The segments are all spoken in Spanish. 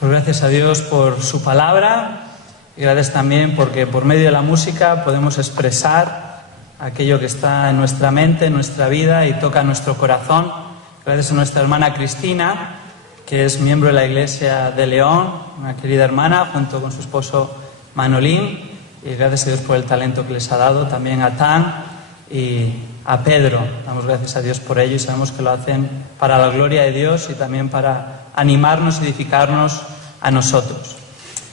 Pues gracias a Dios por su palabra y gracias también porque por medio de la música podemos expresar aquello que está en nuestra mente, en nuestra vida y toca nuestro corazón. Gracias a nuestra hermana Cristina, que es miembro de la Iglesia de León, una querida hermana, junto con su esposo Manolín. Y gracias a Dios por el talento que les ha dado, también a Tan y a Pedro. Damos gracias a Dios por ello y sabemos que lo hacen para la gloria de Dios y también para animarnos y edificarnos a nosotros.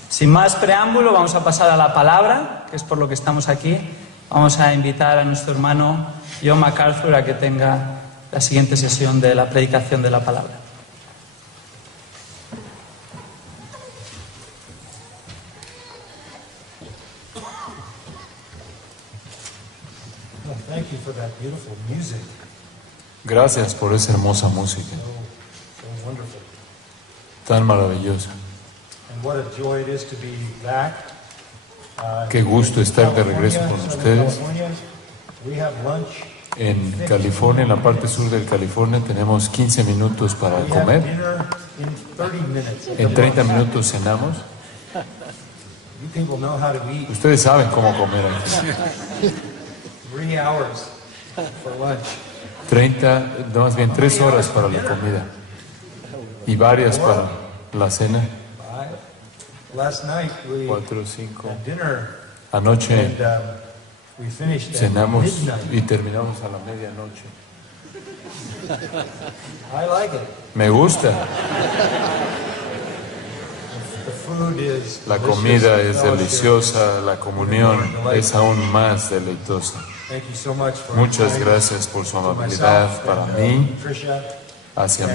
Sin más preámbulo, vamos a pasar a la palabra, que es por lo que estamos aquí. Vamos a invitar a nuestro hermano John MacArthur a que tenga la siguiente sesión de la predicación de la palabra. Gracias por esa hermosa música, tan maravillosa. Qué gusto estar de regreso con ustedes. En California, en la parte sur de California, tenemos 15 minutos para comer. En 30 minutos cenamos. Ustedes saben cómo comer aquí. 3 horas para la comida y varias para la cena. 4 o 5. Anoche cenamos y terminamos a la medianoche. Me gusta. La comida es deliciosa, la comunión es aún más deleitosa. Muchas gracias por su amabilidad para mí, hacia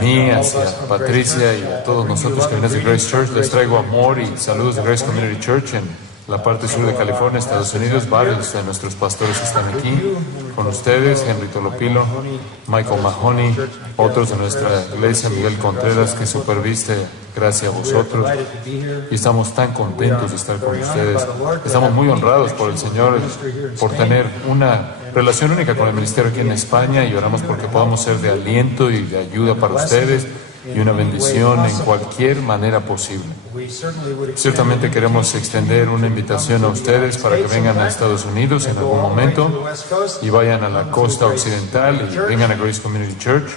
Patricia y a todos nosotros que venimos de Grace Church. Les traigo amor y saludos de Grace Community Church en la parte sur de California, Estados Unidos. Varios de nuestros pastores están aquí con ustedes: Henry Tolopilo, Michael Mahoney, otros de nuestra iglesia, Miguel Contreras, que superviste. Gracias a vosotros. Y estamos tan contentos de estar con ustedes. Estamos muy honrados por el Señor, por tener una relación única con el ministerio aquí en España, y oramos porque podamos ser de aliento y de ayuda para ustedes y una bendición en cualquier manera posible. Ciertamente queremos extender una invitación a ustedes para que vengan a Estados Unidos en algún momento y vayan a la costa occidental y vengan a Grace Community Church.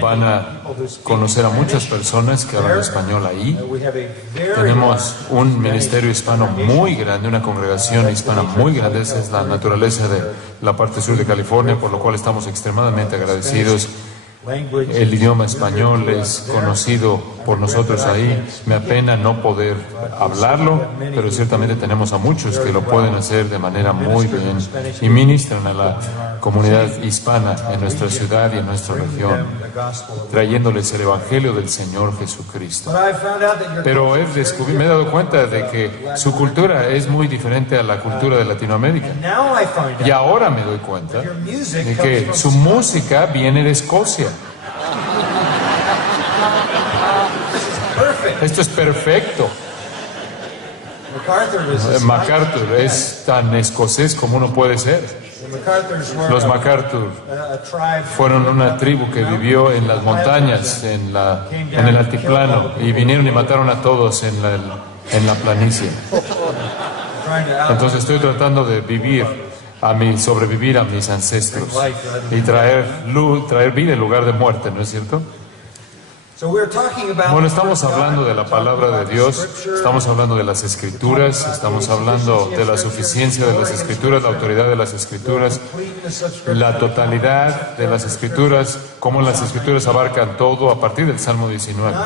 Van a conocer a muchas personas que hablan español ahí. Tenemos un ministerio hispano muy grande, una congregación hispana muy grande. Esa es la naturaleza de la parte sur de California, por lo cual estamos extremadamente agradecidos. El idioma español es conocido por nosotros ahí. Me apena no poder hablarlo, pero ciertamente tenemos a muchos que lo pueden hacer de manera muy bien y ministran a la comunidad hispana en nuestra ciudad y en nuestra región, trayéndoles el Evangelio del Señor Jesucristo. Pero me he dado cuenta de que su cultura es muy diferente a la cultura de Latinoamérica. Y ahora me doy cuenta de que su música viene de Escocia. Esto es perfecto. MacArthur es tan escocés como uno puede ser. Los MacArthur fueron una tribu que vivió en las montañas, en el altiplano, y vinieron y mataron a todos en la planicie. Entonces estoy tratando de sobrevivir a mis ancestros y traer vida en lugar de muerte, ¿no es cierto? Bueno, estamos hablando de la palabra de Dios, estamos hablando de las Escrituras, estamos hablando de la suficiencia de las Escrituras, la autoridad de las Escrituras, la totalidad de las Escrituras, cómo las Escrituras abarcan todo a partir del Salmo 19.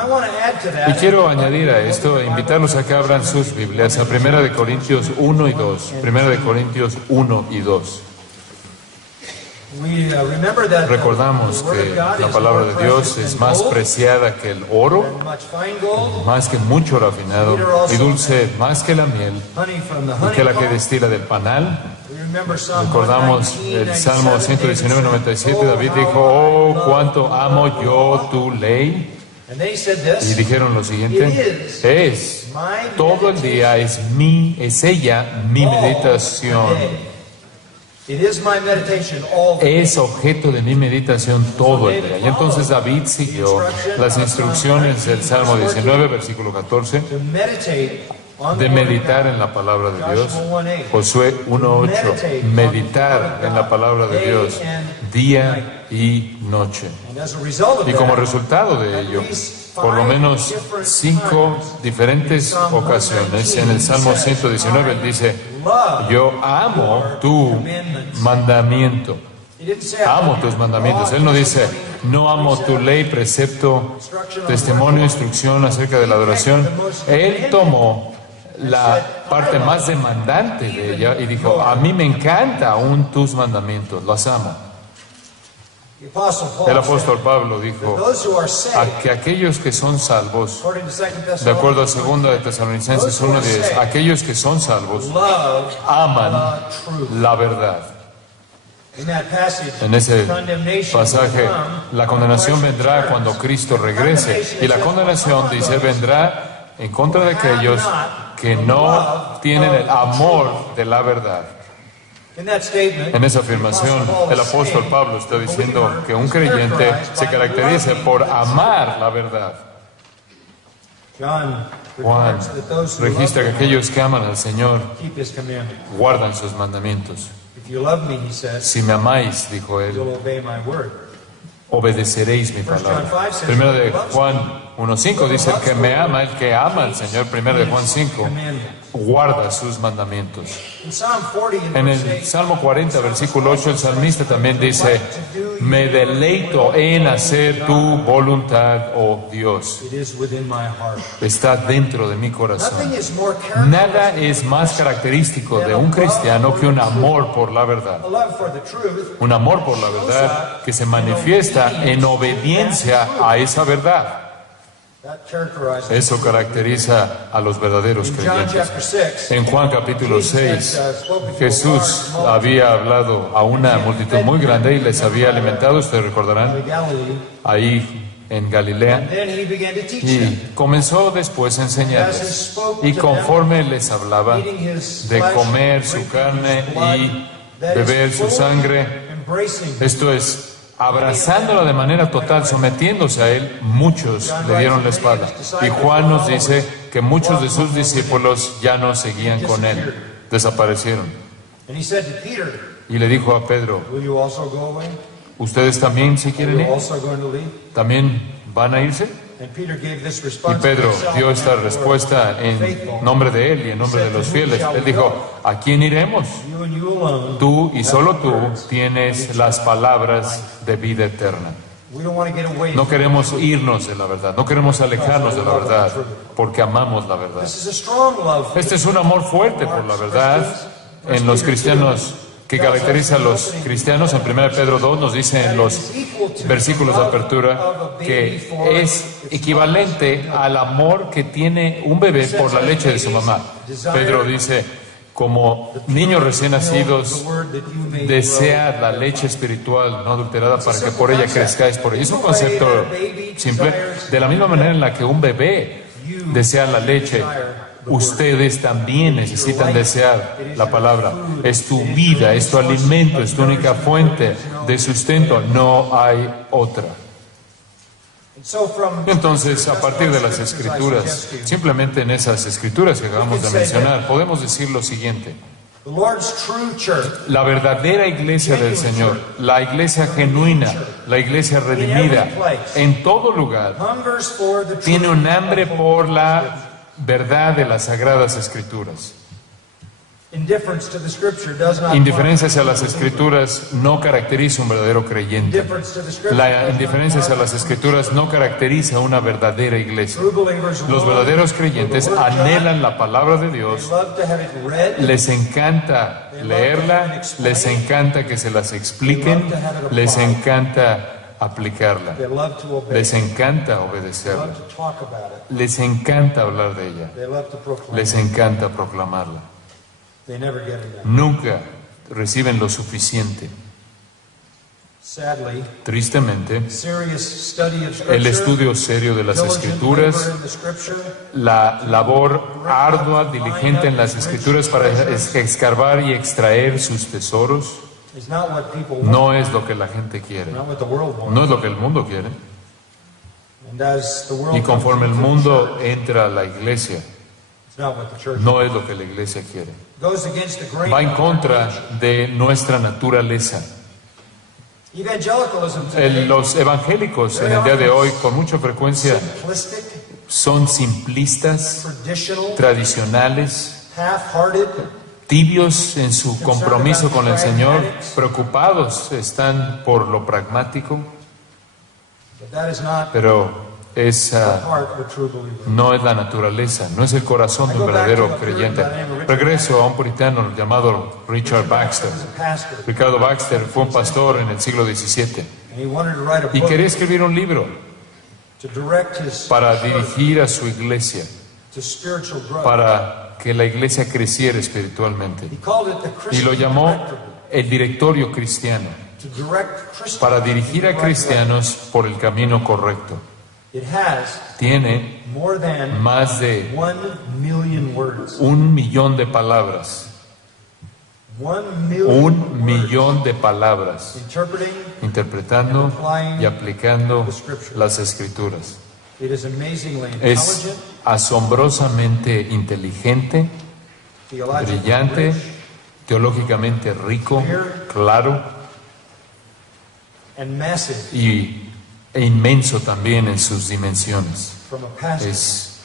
Y quiero añadir a esto, invitarlos a que abran sus Biblias a 1 Corintios 1 y 2. 1 Corintios 1 y 2. Recordamos que la palabra de Dios es más preciada que el oro, más que mucho refinado, y dulce más que la miel, y que la que destila del panal. Recordamos el Salmo 119:97. David dijo: oh, cuánto amo yo tu ley. Y dijeron lo siguiente: todo el día es ella mi meditación. Es objeto de mi meditación todo el día. Y entonces David siguió las instrucciones del Salmo 19, versículo 14, de meditar en la palabra de Dios. Josué 1:8, meditar en la palabra de Dios día y noche. Y como resultado de ello, por lo menos 5 diferentes ocasiones en el Salmo 119 él dice: yo amo tu mandamiento. Amo tus mandamientos. Él no dice: no amo tu ley, precepto, testimonio, instrucción acerca de la adoración. Él tomó la parte más demandante de ella y dijo: a mí me encanta aún tus mandamientos, los amo. El apóstol Pablo dijo que aquellos que son salvos, de acuerdo a 2 de Tesalonicenses 1:10, aquellos que son salvos aman la verdad. En ese pasaje, la condenación vendrá cuando Cristo regrese. Y la condenación, dice, vendrá en contra de aquellos que no tienen el amor de la verdad. En esa afirmación, el apóstol Pablo está diciendo que un creyente se caracteriza por amar la verdad. Juan registra que aquellos que aman al Señor guardan sus mandamientos. Si me amáis, dijo él, obedeceréis mi palabra. Primero de Juan 1:5 dice: el que me ama, el que ama al Señor. Primero de Juan 5 guarda sus mandamientos. En el Salmo 40, versículo 8, el salmista también dice: me deleito en hacer tu voluntad, oh Dios. Está dentro de mi corazón. Nada es más característico de un cristiano que un amor por la verdad. Un amor por la verdad que se manifiesta en obediencia a esa verdad. Eso caracteriza a los verdaderos creyentes. En Juan capítulo 6, Jesús había hablado a una multitud muy grande y les había alimentado, ustedes recordarán, ahí en Galilea. Y comenzó después a enseñarles. Y conforme les hablaba de comer su carne y beber su sangre, esto es, abrazándola de manera total, sometiéndose a él, muchos le dieron la espalda. Y Juan nos dice que muchos de sus discípulos ya no seguían con él, desaparecieron. Y le dijo a Pedro: ¿ustedes también se quieren ir? ¿También van a irse? Y Pedro dio esta respuesta en nombre de él y en nombre de los fieles. Él dijo: ¿a quién iremos? Tú y solo tú tienes las palabras de vida eterna. No queremos irnos de la verdad, no queremos alejarnos de la verdad, porque amamos la verdad. Este es un amor fuerte por la verdad en los cristianos, que caracteriza a los cristianos. En 1 Pedro 2 nos dice en los versículos de apertura que es equivalente al amor que tiene un bebé por la leche de su mamá. Pedro dice: como niños recién nacidos, desead la leche espiritual no adulterada para que por ella crezcáis por ella. Es un concepto simple. De la misma manera en la que un bebé desea la leche, ustedes también necesitan desear la palabra. Es tu vida, es tu alimento, es tu única fuente de sustento. No hay otra. Entonces, a partir de las Escrituras, simplemente en esas Escrituras que acabamos de mencionar, podemos decir lo siguiente: la verdadera iglesia del Señor, la iglesia genuina, la iglesia redimida, en todo lugar, tiene un hambre por la verdad de las Sagradas Escrituras. Indiferencia hacia las Escrituras no caracteriza un verdadero creyente. La indiferencia hacia las Escrituras no caracteriza una verdadera iglesia. Los verdaderos creyentes anhelan la palabra de Dios, les encanta leerla, les encanta que se las expliquen, les encanta aplicarla, les encanta obedecerla, les encanta hablar de ella, les encanta proclamarla. Nunca reciben lo suficiente. Tristemente, el estudio serio de las Escrituras, la labor ardua, diligente en las Escrituras para escarbar y extraer sus tesoros, No es lo que la gente quiere. No es lo que el mundo quiere. Y conforme el mundo entra a la iglesia, no es lo que la iglesia quiere. Va en contra de nuestra naturaleza. Los evangélicos en el día de hoy con mucha frecuencia son simplistas, tradicionales, tibios en su compromiso con el Señor, preocupados están por lo pragmático, pero esa no es la naturaleza, no es el corazón de un verdadero creyente. Regreso a un puritano llamado Richard Baxter. Ricardo Baxter fue un pastor en el siglo XVII y quería escribir un libro para dirigir a su iglesia, para que la iglesia creciera espiritualmente. Y lo llamó el directorio cristiano, para dirigir a cristianos por el camino correcto. Tiene más de 1,000,000 de palabras. 1,000,000 de palabras interpretando y aplicando las Escrituras. Es asombrosamente inteligente, brillante, teológicamente rico, claro e inmenso también en sus dimensiones. Es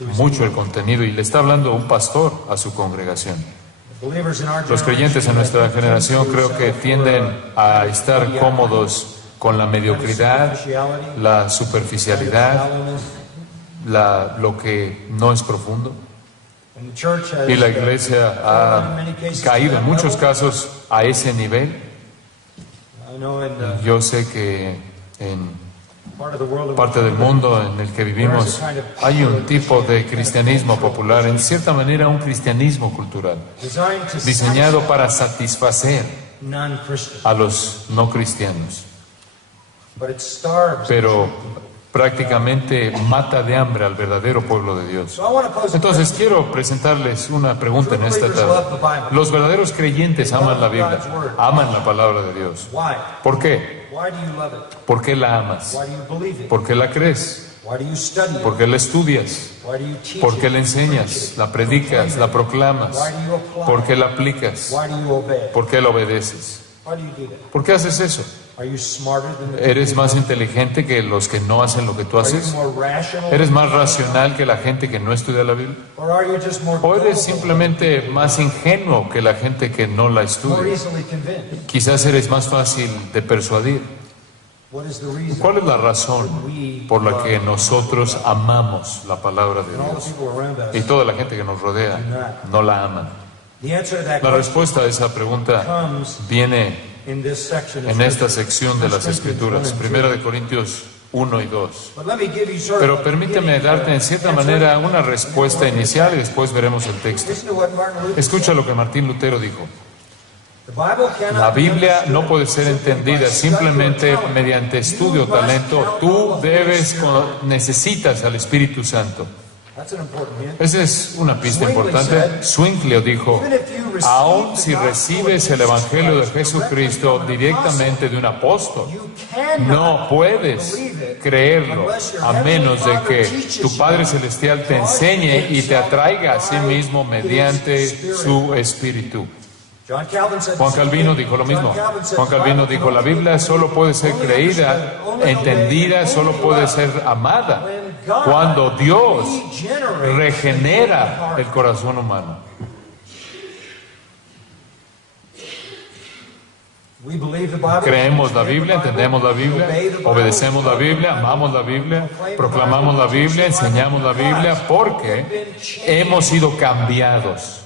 mucho el contenido y le está hablando un pastor a su congregación. Los creyentes en nuestra generación creo que tienden a estar cómodos con la mediocridad, la superficialidad, lo que no es profundo. Y la iglesia ha caído en muchos casos a ese nivel. Yo sé que en parte del mundo en el que vivimos hay un tipo de cristianismo popular, en cierta manera un cristianismo cultural, diseñado para satisfacer a los no cristianos, pero prácticamente mata de hambre al verdadero pueblo de Dios. Entonces quiero presentarles una pregunta en esta tarde. Los verdaderos creyentes aman la Biblia, aman la palabra de Dios. ¿Por qué? ¿Por qué la amas? ¿Por qué la crees? ¿Por qué la estudias? ¿Por qué la enseñas? ¿La predicas? ¿La proclamas? ¿Por qué la aplicas? ¿Por qué la obedeces? ¿Por qué haces eso? ¿Eres más inteligente que los que no hacen lo que tú haces? ¿Eres más racional que la gente que no estudia la Biblia? ¿O eres simplemente más ingenuo que la gente que no la estudia? Quizás eres más fácil de persuadir. ¿Cuál es la razón por la que nosotros amamos la palabra de Dios y toda la gente que nos rodea no la ama? La respuesta a esa pregunta viene en esta sección de las Escrituras, 1 Corintios 1 y 2. Pero permíteme darte en cierta manera una respuesta inicial y después veremos el texto. Escucha lo que Martín Lutero dijo. La Biblia no puede ser entendida simplemente mediante estudio o talento. Tú necesitas al Espíritu Santo. Esa es una pista importante. Zwinglio dijo, aun si recibes el Evangelio de Jesucristo directamente de un apóstol, no puedes creerlo a menos de que tu Padre Celestial te enseñe y te atraiga a sí mismo mediante su Espíritu. Juan Calvino dijo lo mismo. Juan Calvino dijo, la Biblia solo puede ser creída, entendida, solo puede ser amada cuando Dios regenera el corazón humano. Creemos la Biblia, entendemos la Biblia, obedecemos la Biblia, amamos la Biblia, proclamamos la Biblia, enseñamos la Biblia, porque hemos sido cambiados,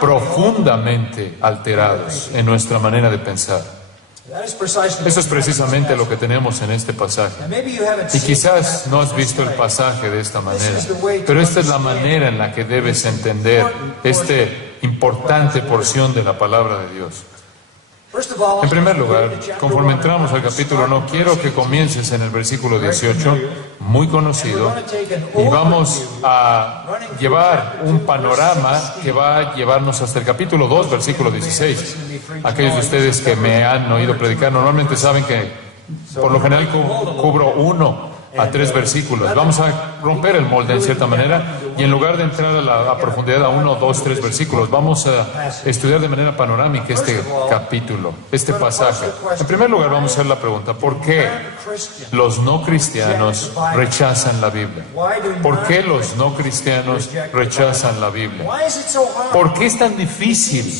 profundamente alterados en nuestra manera de pensar. Eso es precisamente lo que tenemos en este pasaje. Y quizás no has visto el pasaje de esta manera, pero esta es la manera en la que debes entender esta importante porción de la palabra de Dios. En primer lugar, conforme entramos al capítulo 1, quiero que comiences en el versículo 18, muy conocido, y vamos a llevar un panorama que va a llevarnos hasta el capítulo 2, versículo 16. Aquellos de ustedes que me han oído predicar normalmente saben que por lo general cubro 1 a 3 versículos. Vamos a romper el molde en cierta manera y en lugar de entrar a la profundidad a 1, 2, 3 versículos, vamos a estudiar de manera panorámica este capítulo, este pasaje. En primer lugar, vamos a hacer la pregunta: ¿por qué los no cristianos rechazan la Biblia? ¿Por qué los no cristianos rechazan la Biblia? ¿Por qué es tan difícil?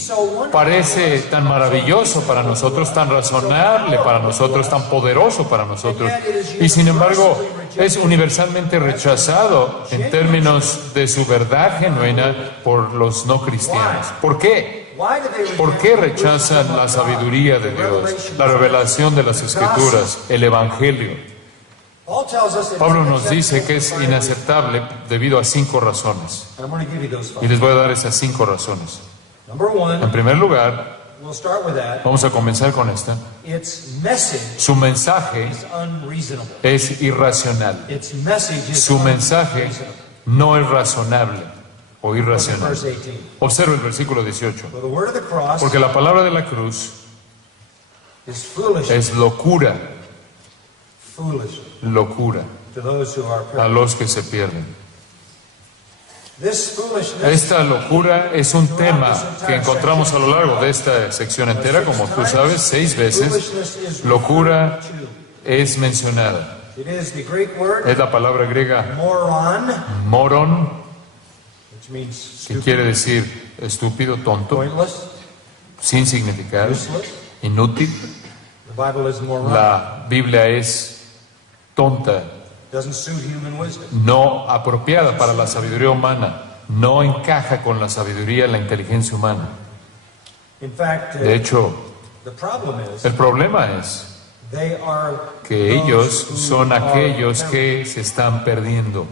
Parece tan maravilloso para nosotros, tan razonable para nosotros, tan poderoso para nosotros, y sin embargo es universalmente rechazado en términos de su verdad genuina por los no cristianos. ¿Por qué? ¿Por qué rechazan la sabiduría de Dios, la revelación de las Escrituras, el Evangelio? Pablo nos dice que es inaceptable debido a 5 razones. Y les voy a dar esas 5 razones. En primer lugar, vamos a comenzar con esta. Su mensaje es irracional. Su mensaje no es razonable o irracional. Observa el versículo 18. Porque la palabra de la cruz es locura. Locura a los que se pierden. Esta locura es un tema que encontramos a lo largo de esta sección entera, como tú sabes, 6 veces. Locura es mencionada. Es la palabra griega moron, que quiere decir estúpido, tonto, sin significado, inútil. La Biblia es tonta, no apropiada para la sabiduría humana, no encaja con la sabiduría y la inteligencia humana. De hecho, el problema es que ellos son aquellos que se están perdiendo.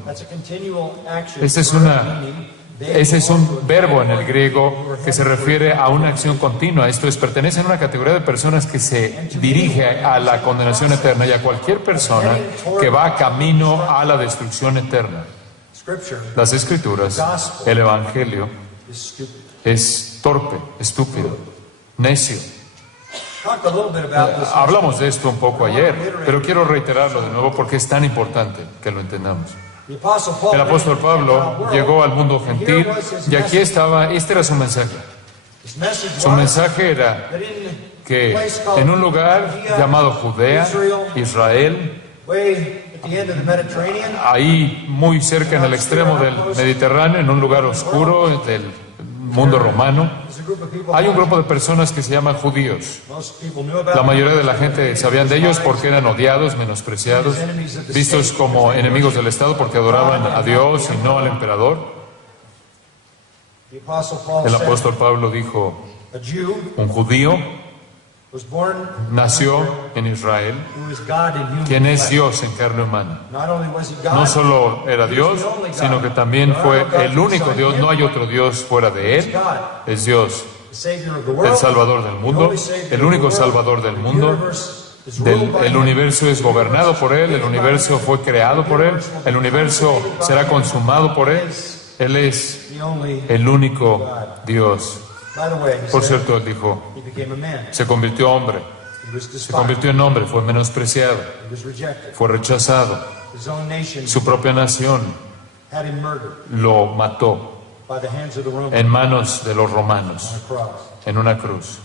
Ese es un verbo en el griego que se refiere a una acción continua. Esto es, pertenecen a una categoría de personas que se dirige a la condenación eterna y a cualquier persona que va camino a la destrucción eterna. Las Escrituras, el Evangelio, es torpe, estúpido, necio. Hablamos de esto un poco ayer, pero quiero reiterarlo de nuevo porque es tan importante que lo entendamos. El apóstol Pablo llegó al mundo gentil y aquí estaba, este era su mensaje. Su mensaje era que en un lugar llamado Judea, Israel, ahí muy cerca en el extremo del Mediterráneo, en un lugar oscuro del mundo romano, hay un grupo de personas que se llaman judíos. La mayoría de la gente sabían de ellos porque eran odiados, menospreciados, vistos como enemigos del Estado porque adoraban a Dios y no al emperador. El apóstol Pablo dijo: un judío nació en Israel, quien es Dios en carne humana. No solo era Dios, sino que también fue el único Dios. No hay otro Dios fuera de Él. Es Dios, el Salvador del mundo, el único Salvador del mundo. El universo es gobernado por Él, el universo fue creado por Él, el universo será consumado por Él. Él es el único Dios. Por cierto, él dijo, se convirtió hombre, se convirtió en hombre, fue menospreciado, fue rechazado. Su propia nación lo mató en manos de los romanos, en una cruz.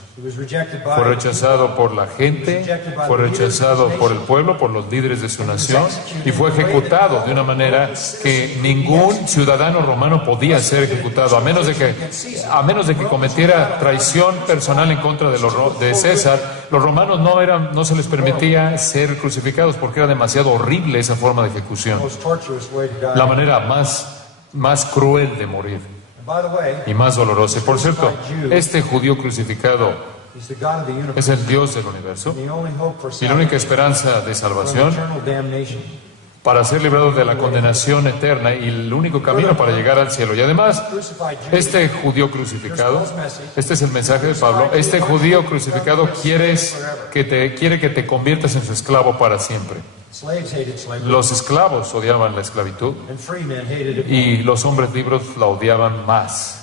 Fue rechazado por la gente, fue rechazado por el pueblo, por los líderes de su nación, y fue ejecutado de una manera que ningún ciudadano romano podía ser ejecutado, a menos de que cometiera traición personal en contra de César. Los romanos no se les permitía ser crucificados porque era demasiado horrible esa forma de ejecución, la manera más cruel de morir y más dolorosa. Por cierto, este judío crucificado es el Dios del universo y la única esperanza de salvación para ser librados de la condenación eterna y el único camino para llegar al cielo. Y además, este judío crucificado, este es el mensaje de Pablo, este judío crucificado quiere que te conviertas en su esclavo para siempre. Los esclavos odiaban la esclavitud y los hombres libres la odiaban más.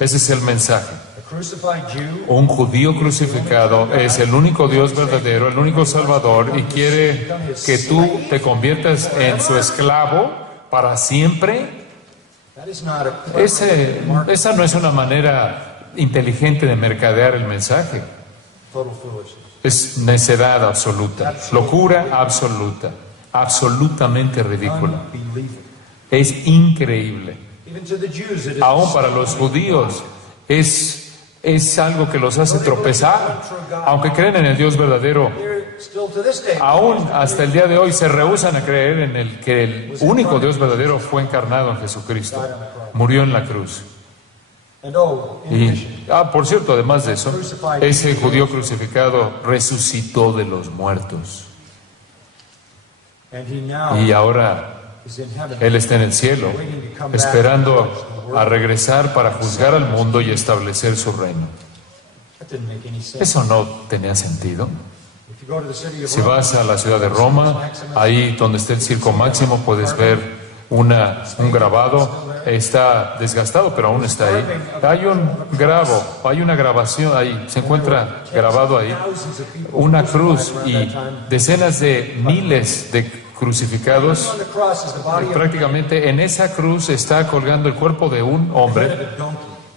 Ese es el mensaje. Un judío crucificado es el único Dios verdadero, el único Salvador, y quiere que tú te conviertas en su esclavo para siempre. Esa no es una manera inteligente de mercadear el mensaje. Es necedad absoluta, locura absoluta, absolutamente ridícula. Es increíble. Aún para los judíos es algo que los hace tropezar. Aunque creen en el Dios verdadero, aún hasta el día de hoy se rehúsan a creer en el que el único Dios verdadero fue encarnado en Jesucristo, murió en la cruz. Y, por cierto, además de eso, ese judío crucificado resucitó de los muertos. Y ahora Él está en el cielo, esperando a regresar para juzgar al mundo y establecer su reino. Eso no tenía sentido. Si vas a la ciudad de Roma, ahí donde está el Circo Máximo, puedes ver un grabado. Está desgastado, pero aún está ahí. Hay una grabación ahí, se encuentra grabado ahí una cruz y decenas de miles de crucificados. Prácticamente en esa cruz está colgando el cuerpo de un hombre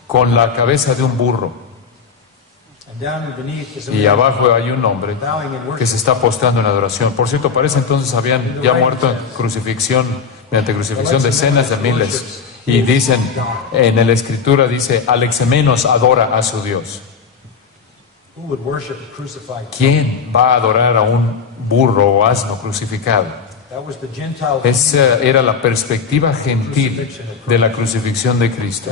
con la cabeza de un burro. Y abajo hay un hombre que se está postrando en adoración. Por cierto, para ese entonces habían ya muerto mediante crucifixión decenas de miles. Y dicen, en la Escritura dice, Alexamenos adora a su Dios. ¿Quién va a adorar a un burro o asno crucificado? Esa era la perspectiva gentil de la crucifixión de Cristo.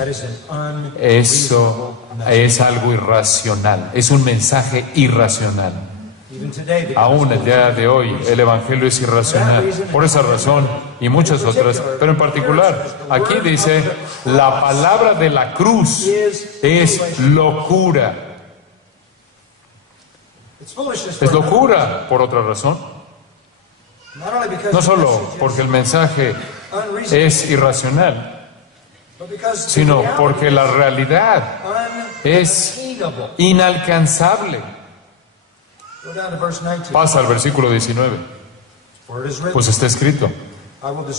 Eso es algo irracional, es un mensaje irracional. Aún el día de hoy el Evangelio es irracional, por esa razón y muchas otras, pero en particular aquí dice, la palabra de la cruz es locura. Es locura por otra razón. No solo porque el mensaje es irracional, sino porque la realidad es inalcanzable. Pasa al versículo 19. Pues está escrito,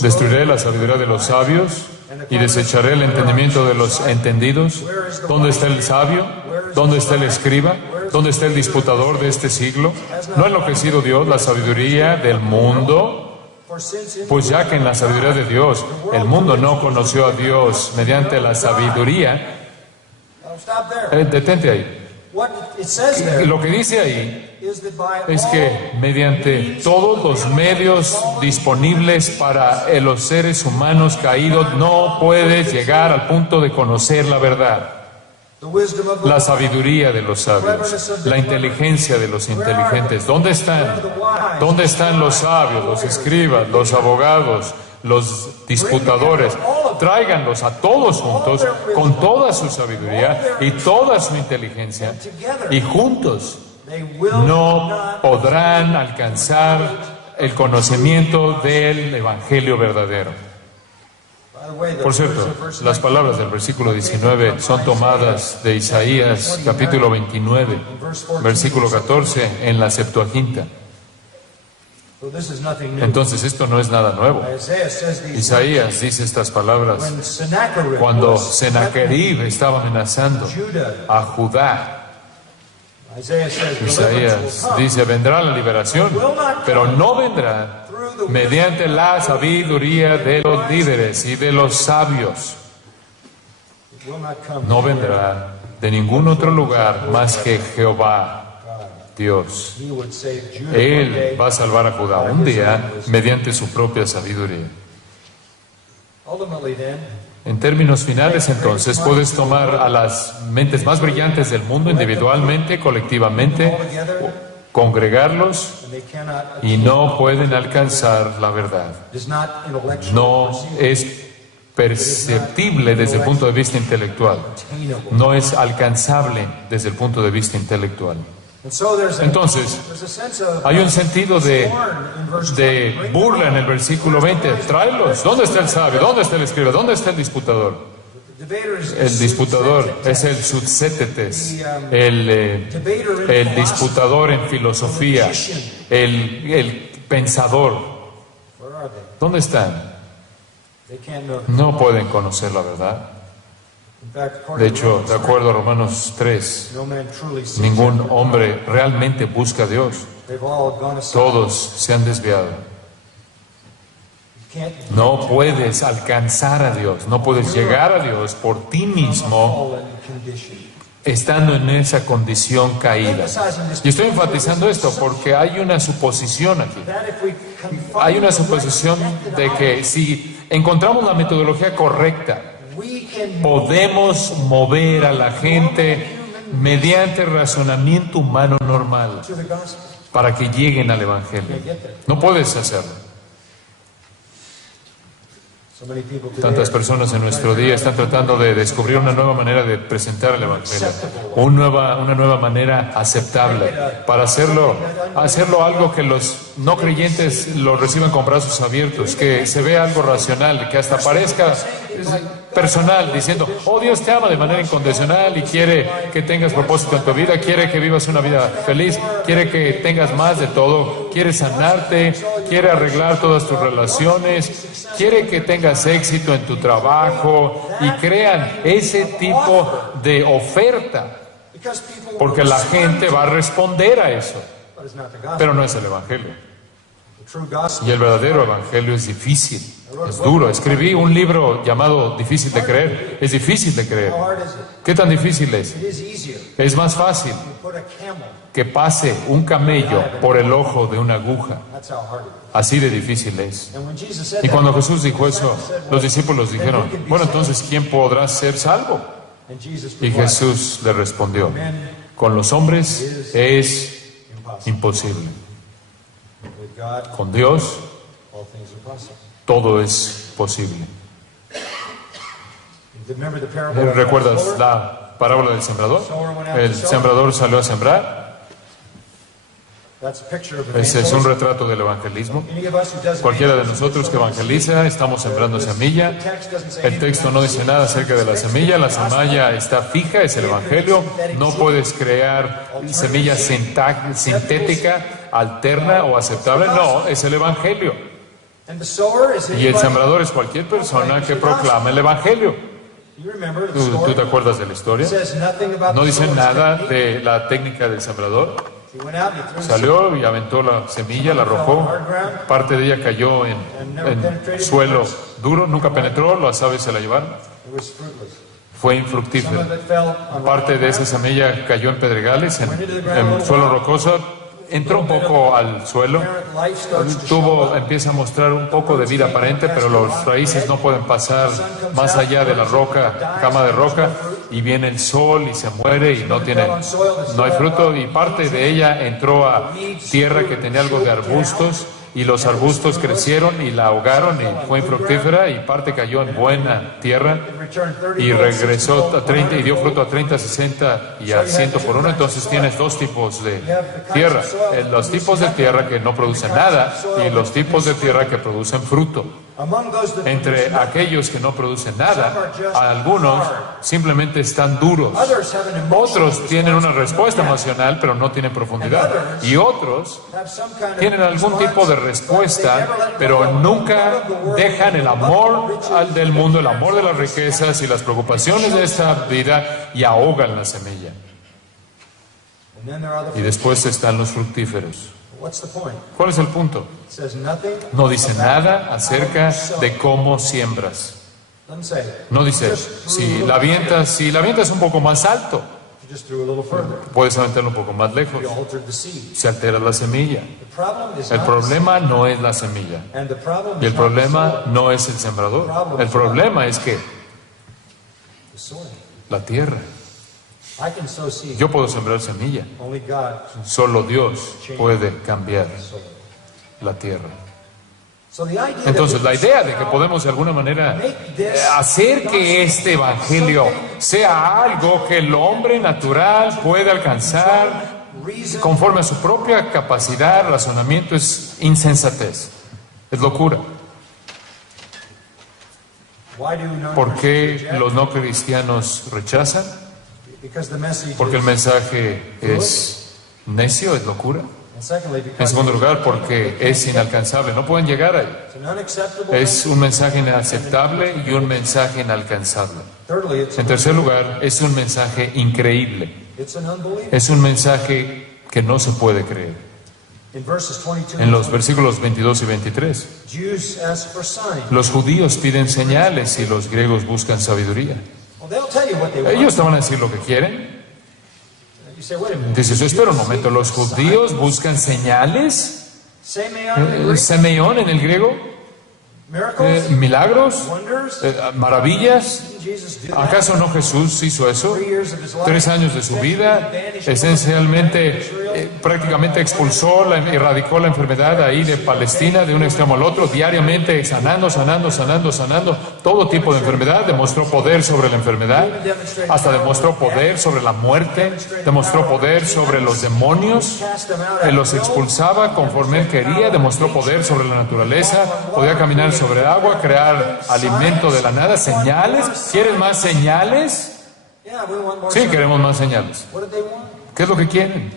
destruiré la sabiduría de los sabios y desecharé el entendimiento de los entendidos. ¿Dónde está el sabio? ¿Dónde está el escriba? ¿Dónde está el disputador de este siglo? ¿No ha enloquecido Dios la sabiduría del mundo? Pues ya que en la sabiduría de Dios el mundo no conoció a Dios mediante la sabiduría. Detente ahí. Lo que dice ahí es que mediante todos los medios disponibles para los seres humanos caídos no puedes llegar al punto de conocer la verdad. La sabiduría de los sabios, la inteligencia de los inteligentes. ¿Dónde están? ¿Dónde están los sabios, los escribas, los abogados, los disputadores? Tráiganlos a todos juntos, con toda su sabiduría y toda su inteligencia, y juntos no podrán alcanzar el conocimiento del Evangelio verdadero. Por cierto, las palabras del versículo 19 son tomadas de Isaías capítulo 29, versículo 14 en la Septuaginta. Entonces esto no es nada nuevo. Isaías dice estas palabras cuando Sennacherib estaba amenazando a Judá. Isaías dice, vendrá la liberación, pero no vendrá mediante la sabiduría de los líderes y de los sabios. No vendrá de ningún otro lugar más que Jehová, Dios. Él va a salvar a Judá un día mediante su propia sabiduría. En términos finales, entonces, puedes tomar a las mentes más brillantes del mundo individualmente, colectivamente, congregarlos y no pueden alcanzar la verdad. No es perceptible desde el punto de vista intelectual. No es alcanzable desde el punto de vista intelectual. Entonces, hay un sentido de burla en el versículo 20. Tráelos. ¿Dónde está el sabio? ¿Dónde está el escriba? ¿Dónde está el disputador? El disputador es el subsétetes, el disputador en filosofía, el pensador. ¿Dónde están? No pueden conocer la verdad. De hecho, de acuerdo a Romanos 3, ningún hombre realmente busca a Dios. Todos se han desviado. No puedes alcanzar a Dios, no puedes llegar a Dios por ti mismo estando en esa condición caída. Y estoy enfatizando esto porque hay una suposición aquí. Hay una suposición de que si encontramos la metodología correcta, podemos mover a la gente mediante razonamiento humano normal para que lleguen al Evangelio. No puedes hacerlo. Tantas personas en nuestro día están tratando de descubrir una nueva manera de presentar el Evangelio, una nueva manera aceptable para hacerlo algo que los no creyentes lo reciban con brazos abiertos, que se vea algo racional, que hasta parezca personal, diciendo, oh, Dios te ama de manera incondicional y quiere que tengas propósito en tu vida, quiere que vivas una vida feliz, quiere que tengas más de todo, quiere sanarte, quiere arreglar todas tus relaciones, quiere que tengas éxito en tu trabajo, y crean ese tipo de oferta, porque la gente va a responder a eso, pero no es el Evangelio. Y el verdadero Evangelio es difícil, es duro. Escribí un libro llamado Difícil de creer. Es difícil de creer. ¿Qué tan difícil es? Es más fácil que pase un camello por el ojo de una aguja. Así de difícil es. Y cuando Jesús dijo eso, los discípulos dijeron, bueno, entonces, ¿quién podrá ser salvo? Y Jesús le respondió, con los hombres es imposible. Con Dios todo es posible. ¿Recuerdas la parábola del sembrador? El sembrador salió a sembrar. Ese es un retrato del evangelismo. Cualquiera de nosotros que evangeliza, estamos sembrando semilla. El texto no dice nada acerca de la semilla está fija, es el evangelio. No puedes crear semilla sintética, alterna o aceptable. No, es el evangelio. Y el sembrador es cualquier persona que proclama el evangelio. ¿Tú te acuerdas de la historia? No dice nada de la técnica del sembrador. Salió y aventó la semilla, la arrojó. Parte de ella cayó en suelo duro, nunca penetró, las aves se la llevaron. Fue infructífero. Parte de esa semilla cayó en pedregales, en suelo rocoso. Entró un poco al suelo, empieza a mostrar un poco de vida aparente, pero las raíces no pueden pasar más allá de la roca, cama de roca, y viene el sol y se muere y no hay fruto, y parte de ella entró a tierra que tenía algo de arbustos, y los arbustos crecieron y la ahogaron y fue infructífera, y parte cayó en buena tierra y regresó a 30 y dio fruto a 30, 60 y a 100 por uno. Entonces tienes dos tipos de tierra, los tipos de tierra que no producen nada y los tipos de tierra que producen fruto. Entre aquellos que no producen nada, algunos simplemente están duros, otros tienen una respuesta emocional pero no tienen profundidad, y otros tienen algún tipo de respuesta pero nunca dejan el amor del mundo, el amor de las riquezas y las preocupaciones de esta vida, y ahogan la semilla. Y después están los fructíferos. ¿Cuál es el punto? No dice nada acerca de cómo siembras. No dice, si la avientas un poco más alto, puedes aventarlo un poco más lejos. Se altera la semilla. El problema no es la semilla. Y el problema no es el sembrador. El problema es que la tierra. Yo puedo sembrar semilla. Solo Dios puede cambiar la tierra. Entonces, la idea de que podemos de alguna manera hacer que este evangelio sea algo que el hombre natural puede alcanzar conforme a su propia capacidad, razonamiento, es insensatez, es locura. ¿Por qué los no cristianos rechazan? Porque el mensaje es necio, es locura. En segundo lugar, porque es inalcanzable, no pueden llegar ahí. Es un mensaje inaceptable y un mensaje inalcanzable. En tercer lugar, es un mensaje increíble. Es un mensaje que no se puede creer. En los versículos 22 y 23, los judíos piden señales y los griegos buscan sabiduría. Ellos te van a decir lo que quieren. Dices, espera un momento, ¿los judíos buscan señales? Semeión en el griego. Milagros, maravillas. ¿Acaso no Jesús hizo eso? 3 años de su vida, esencialmente, prácticamente expulsó, erradicó la enfermedad ahí de Palestina, de un extremo al otro, diariamente sanando todo tipo de enfermedad. Demostró poder sobre la enfermedad, hasta demostró poder sobre la muerte, demostró poder sobre los demonios, él los expulsaba conforme él quería, demostró poder sobre la naturaleza, podía caminar sobre agua, crear alimento de la nada, señales. ¿Quieren más señales? Sí, queremos más señales. ¿Qué es lo que quieren?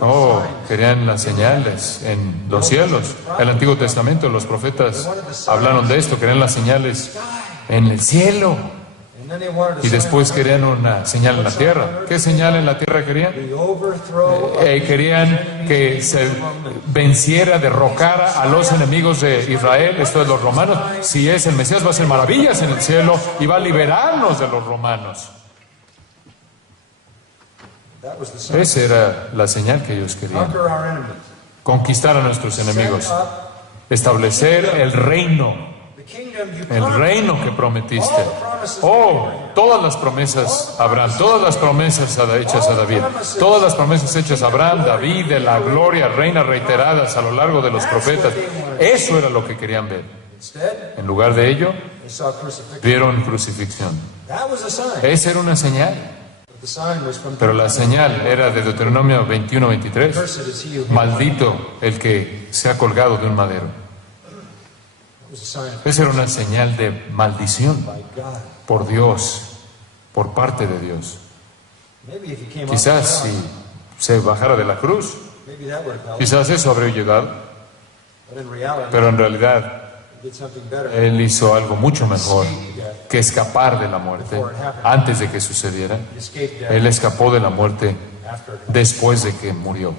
Oh, querían las señales en los cielos. El Antiguo Testamento, los profetas hablaron de esto, querían las señales en el cielo. Y después querían una señal en la tierra. ¿Qué señal en la tierra querían? Querían que se venciera, derrocara a los enemigos de Israel, esto es los romanos. Si es el Mesías, va a hacer maravillas en el cielo y va a liberarnos de los romanos. Esa era la señal que ellos querían. Conquistar a nuestros enemigos. Establecer el reino que prometiste. Oh, todas las promesas a Abraham, todas las promesas hechas a David, todas las promesas hechas a Abraham, David, de la gloria, reina, reiteradas a lo largo de los profetas. Eso era lo que querían ver. En lugar de ello, vieron crucifixión. Esa era una señal. Pero la señal era de Deuteronomio 21-23. Maldito el que se ha colgado de un madero. Esa era una señal de maldición por Dios, por parte de Dios. Quizás si se bajara de la cruz, quizás eso habría llegado. Pero en realidad, Él hizo algo mucho mejor que escapar de la muerte antes de que sucediera. Él escapó de la muerte después de que murió.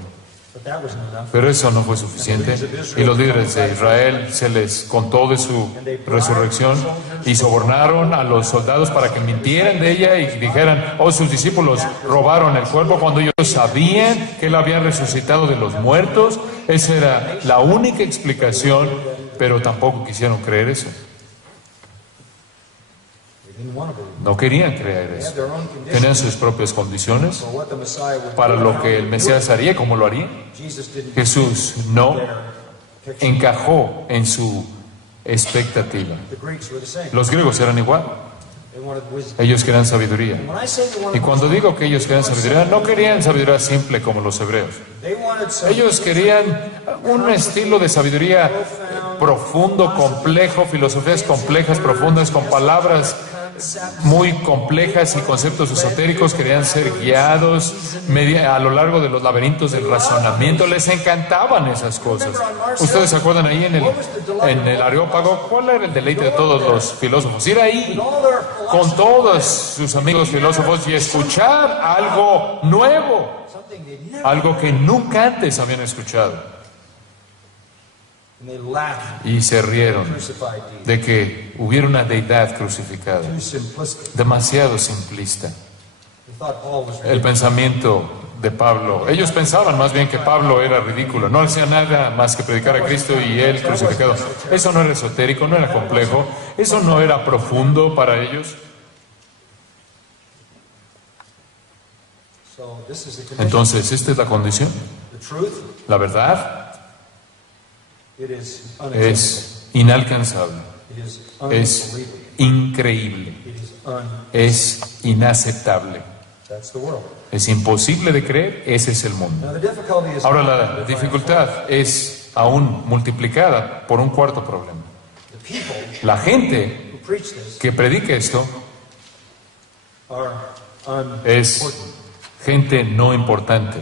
Pero eso no fue suficiente, y los líderes de Israel se les contó de su resurrección y sobornaron a los soldados para que mintieran de ella y dijeran, oh, sus discípulos robaron el cuerpo, cuando ellos sabían que él había resucitado de los muertos. Esa era la única explicación, pero tampoco quisieron creer eso. No querían creer eso. Tenían sus propias condiciones para lo que el Mesías haría, como lo haría. Jesús no encajó en su expectativa. Los griegos eran igual. Ellos querían sabiduría. Y cuando digo que ellos querían sabiduría, no querían sabiduría simple como los hebreos. Ellos querían un estilo de sabiduría profundo, complejo, filosofías complejas, profundas, con palabras muy complejas y conceptos esotéricos. Querían ser guiados a lo largo de los laberintos del razonamiento. Les encantaban esas cosas. ¿Ustedes se acuerdan ahí en el Areópago? ¿Cuál era el deleite de todos los filósofos? Ir ahí con todos sus amigos filósofos y escuchar algo nuevo, algo que nunca antes habían escuchado. Y se rieron de que hubiera una deidad crucificada. Demasiado simplista. El pensamiento de Pablo, ellos pensaban más bien que Pablo era ridículo, no hacía nada más que predicar a Cristo y él crucificado. Eso no era esotérico, no era complejo, eso no era profundo para ellos. Entonces, esta es la condición. La verdad es inalcanzable, es increíble, es inaceptable, es imposible de creer. Ese es el mundo. Ahora, la dificultad es aún multiplicada por un cuarto problema. La gente que predica esto es gente no importante.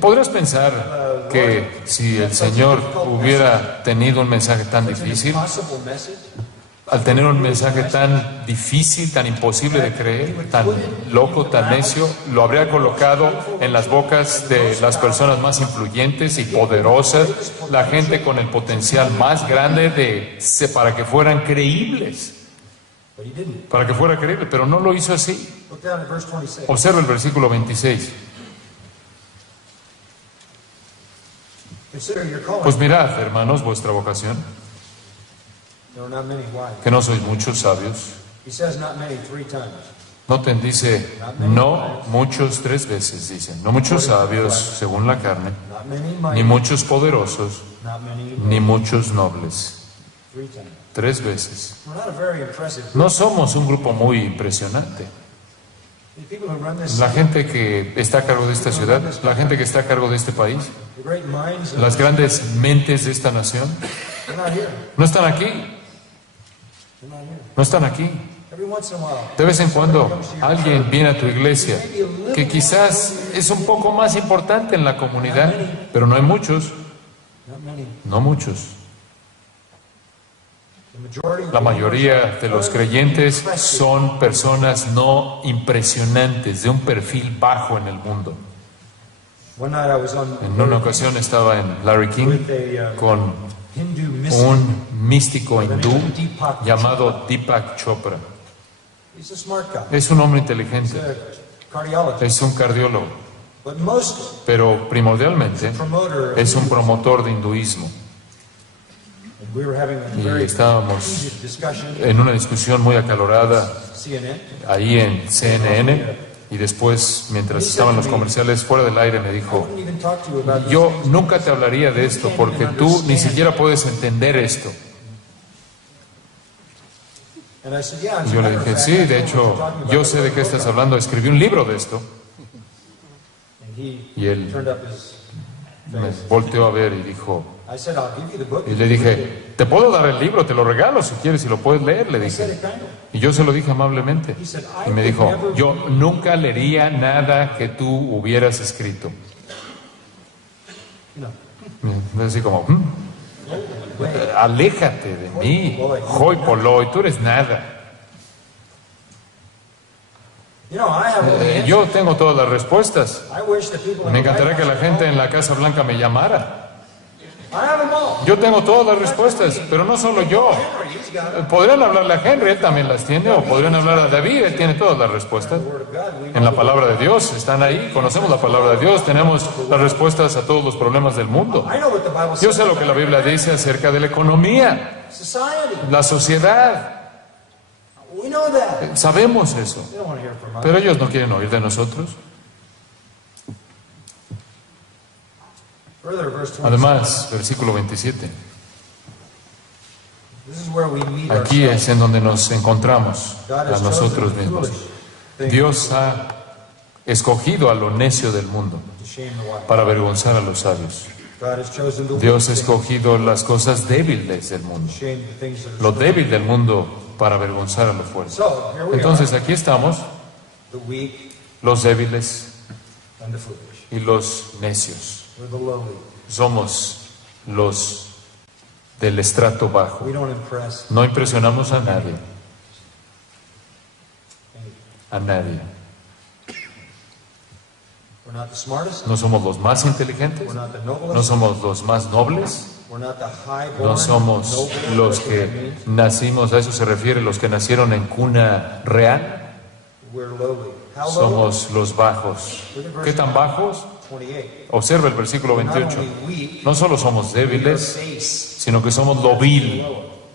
Podrás pensar que si el Señor hubiera tenido un mensaje tan difícil, al tener un mensaje tan difícil, tan imposible de creer, tan loco, tan necio, lo habría colocado en las bocas de las personas más influyentes y poderosas, la gente con el potencial más grande para que fueran creíbles. Para que fuera creíble, pero no lo hizo así. Observa el versículo 26. Pues mirad, hermanos, vuestra vocación, que no sois muchos sabios. Noten, dice, no muchos 3 veces, dice, no muchos sabios según la carne, ni muchos poderosos, ni muchos nobles. 3 veces. No somos un grupo muy impresionante. La gente que está a cargo de esta ciudad, la gente que está a cargo de este país, las grandes mentes de esta nación, no están aquí. No están aquí. De vez en cuando alguien viene a tu iglesia que quizás es un poco más importante en la comunidad, pero no hay muchos. No muchos. La mayoría de los creyentes son personas no impresionantes, de un perfil bajo en el mundo. En una ocasión estaba en Larry King con un místico hindú llamado Deepak Chopra. Es un hombre inteligente, es un cardiólogo, pero primordialmente es un promotor de hinduismo. Y estábamos en una discusión muy acalorada ahí en CNN, y después, mientras estaban los comerciales fuera del aire, me dijo, yo nunca te hablaría de esto porque tú ni siquiera puedes entender esto. Y yo le dije, sí, de hecho, yo sé de qué estás hablando, escribí un libro de esto. Y él me volteó a ver y dijo, y le dije, te puedo dar el libro, te lo regalo si quieres y lo puedes leer, le dije. Y yo se lo dije amablemente. Y me dijo, yo nunca leería nada que tú hubieras escrito. Y así como, aléjate de mí, hoy poloi, tú eres nada. Yo tengo todas las respuestas. Me encantaría que la gente en la Casa Blanca me llamara. Yo tengo todas las respuestas, pero no solo yo. Podrían hablarle a Henry, él también las tiene, o podrían hablar a David, él tiene todas las respuestas. En la palabra de Dios, están ahí, conocemos la palabra de Dios, tenemos las respuestas a todos los problemas del mundo. Yo sé lo que la Biblia dice acerca de la economía, la sociedad. Sabemos eso, pero ellos no quieren oír de nosotros. Además, versículo 27. Aquí es en donde nos encontramos a nosotros mismos. Dios ha escogido a lo necio del mundo para avergonzar a los sabios. Dios ha escogido las cosas débiles del mundo, lo débil del mundo, para avergonzar a lo fuerte. Entonces aquí estamos, los débiles y los necios. Somos los del estrato bajo. No impresionamos a nadie. A nadie. No somos los más inteligentes. No somos los más nobles. No somos los que nacimos, a eso se refiere, los que nacieron en cuna real. Somos los bajos. ¿Qué tan bajos? Observa el versículo 28. No solo somos débiles, sino que somos lo vil.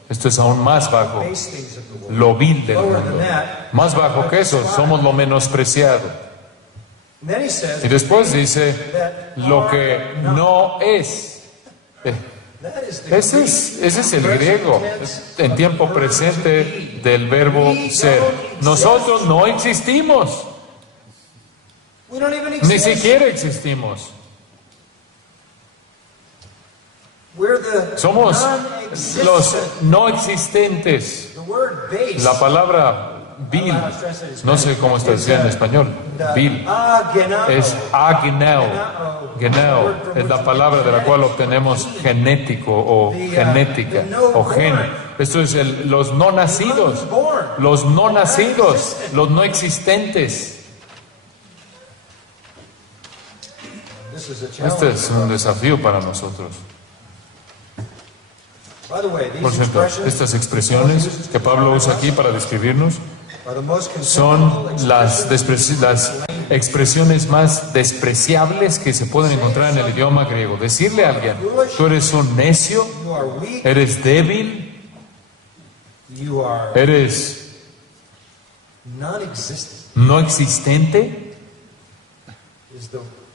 Esto es aún más bajo. Lo vil del mundo. Más bajo que eso, somos lo menospreciado. Y después dice, lo que no es. Ese es el griego, en tiempo presente del verbo ser. Nosotros no existimos. Ni siquiera existimos. Somos los no existentes. La palabra vil, no sé cómo está decía en español, vil, es agneo. Geneo es la palabra de la cual obtenemos genético o genética o gen. Esto es los no nacidos, los no nacidos, los no existentes. Este es un desafío para nosotros. Por cierto, estas expresiones que Pablo usa aquí para describirnos son las expresiones más despreciables que se pueden encontrar en el idioma griego. Decirle a alguien, tú eres un necio, eres débil, eres no existente,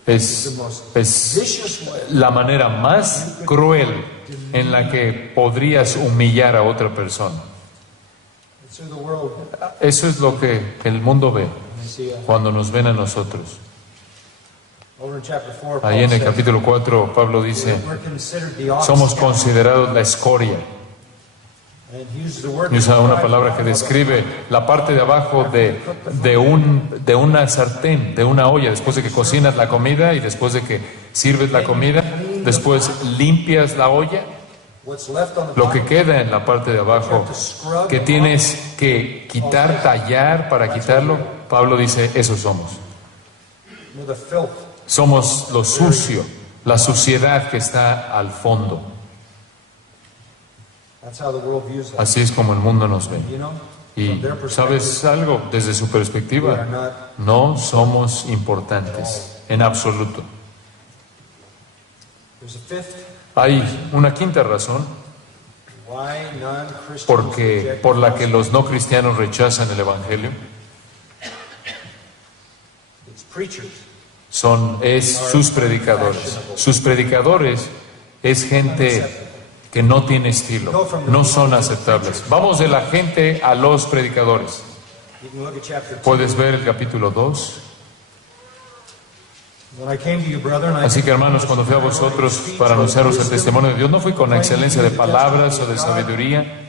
es la manera más cruel en la que podrías humillar a otra persona. Eso es lo que el mundo ve cuando nos ven a nosotros. Ahí en el capítulo 4 Pablo dice, somos considerados la escoria. Y usa una palabra que describe la parte de abajo de una sartén, de una olla, después de que cocinas la comida y después de que sirves la comida, después limpias la olla. Lo que queda en la parte de abajo, que tienes que quitar, tallar para quitarlo, Pablo dice, eso somos. Somos lo sucio, la suciedad que está al fondo. Así es como el mundo nos ve. Y ¿sabes algo? Desde su perspectiva, no somos importantes en absoluto. Hay una quinta razón por la que los no cristianos rechazan el Evangelio. Es sus predicadores. Sus predicadores es gente que no tiene estilo, no son aceptables. Vamos de la gente a los predicadores. Puedes ver el capítulo 2. Así que, hermanos, cuando fui a vosotros para anunciaros el testimonio de Dios, no fui con excelencia de palabras o de sabiduría,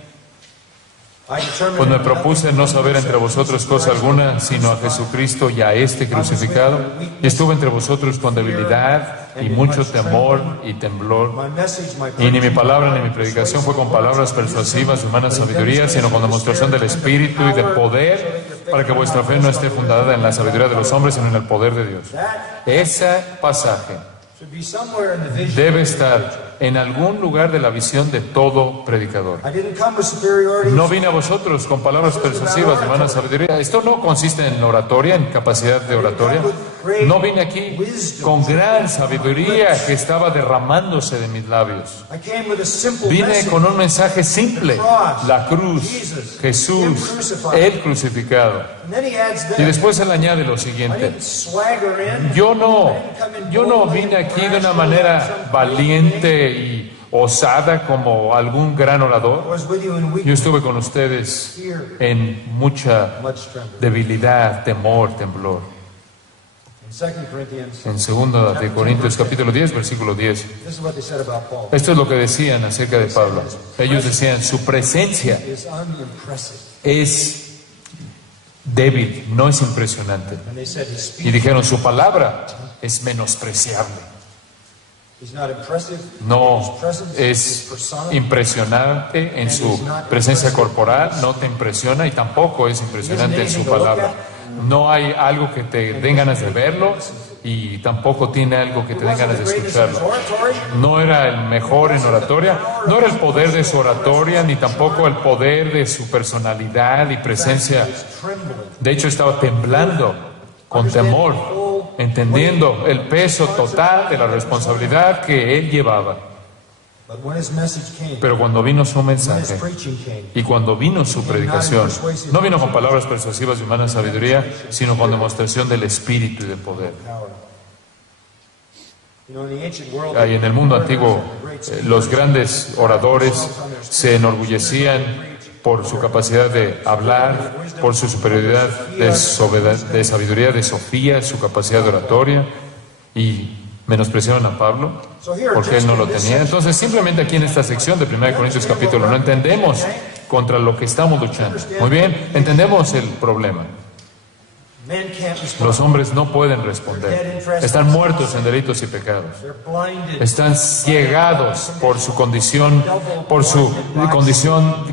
pues me propuse no saber entre vosotros cosa alguna, sino a Jesucristo y a este crucificado. Y estuve entre vosotros con debilidad y mucho temor y temblor. Y ni mi palabra ni mi predicación fue con palabras persuasivas de humana sabiduría, sino con demostración del Espíritu y de poder, para que vuestra fe no esté fundada en la sabiduría de los hombres, sino en el poder de Dios. Ese pasaje debe estar en algún lugar de la visión de todo predicador. No vine a vosotros con palabras persuasivas de humana sabiduría. Esto no consiste en oratoria, en capacidad de oratoria. No vine aquí con gran sabiduría que estaba derramándose de mis labios. Vine con un mensaje simple: la cruz, Jesús, el crucificado. Y después él añade lo siguiente: yo no vine aquí de una manera valiente y osada como algún gran orador. Yo estuve con ustedes en mucha debilidad, temor, temblor. En 2 de Corintios capítulo 10, versículo 10. Esto es lo que decían acerca de Pablo. Ellos decían, su presencia es débil, no es impresionante. Y dijeron, su palabra es menospreciable. No es impresionante en su presencia corporal, no te impresiona, y tampoco es impresionante en su palabra. No hay algo que te den ganas de verlo y tampoco tiene algo que te den ganas de escucharlo. No era el mejor en oratoria, no era el poder de su oratoria, ni tampoco el poder de su personalidad y presencia. De hecho, estaba temblando con temor, entendiendo el peso total de la responsabilidad que él llevaba. Pero cuando vino su mensaje y cuando vino su predicación, no vino con palabras persuasivas de humana sabiduría, sino con demostración del Espíritu y de poder. Y en el mundo antiguo, los grandes oradores se enorgullecían por su capacidad de hablar, por su superioridad de sabiduría, de sofía, su capacidad de oratoria, y menospreciaron a Pablo porque él no lo tenía. Entonces, simplemente aquí en esta sección de 1 Corintios capítulo 1 entendemos contra lo que estamos luchando. Muy bien, entendemos el problema. Los hombres no pueden responder. Están muertos en delitos y pecados. Están ciegados por su condición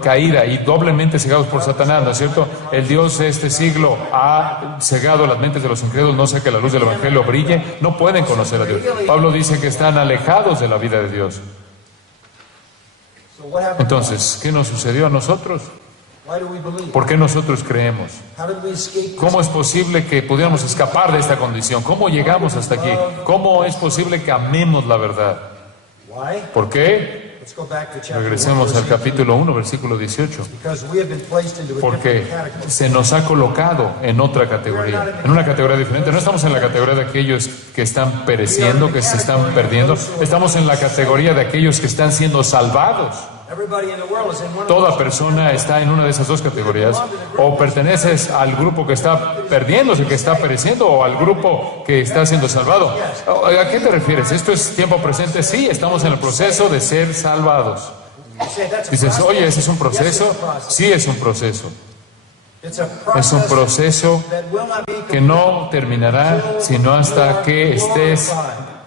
caída y doblemente cegados por Satanás, ¿no es cierto? El Dios de este siglo ha cegado las mentes de los incrédulos, no sea que la luz del Evangelio brille. No pueden conocer a Dios. Pablo dice que están alejados de la vida de Dios. Entonces, ¿qué nos sucedió a nosotros? ¿Por qué nosotros creemos? ¿Cómo es posible que pudiéramos escapar de esta condición? ¿Cómo llegamos hasta aquí? ¿Cómo es posible que amemos la verdad? ¿Por qué? Regresemos al capítulo 1, versículo 18. Porque se nos ha colocado en otra categoría, en una categoría diferente. No estamos en la categoría de aquellos que están pereciendo, que se están perdiendo. Estamos en la categoría de aquellos que están siendo salvados. Toda persona está en una de esas dos categorías. O perteneces al grupo que está perdiéndose, que está pereciendo, o al grupo que está siendo salvado. ¿A qué te refieres? ¿Esto es tiempo presente? Sí, estamos en el proceso de ser salvados. Dices, oye, ¿ese es un proceso? Sí, es un proceso. Es un proceso que no terminará sino hasta que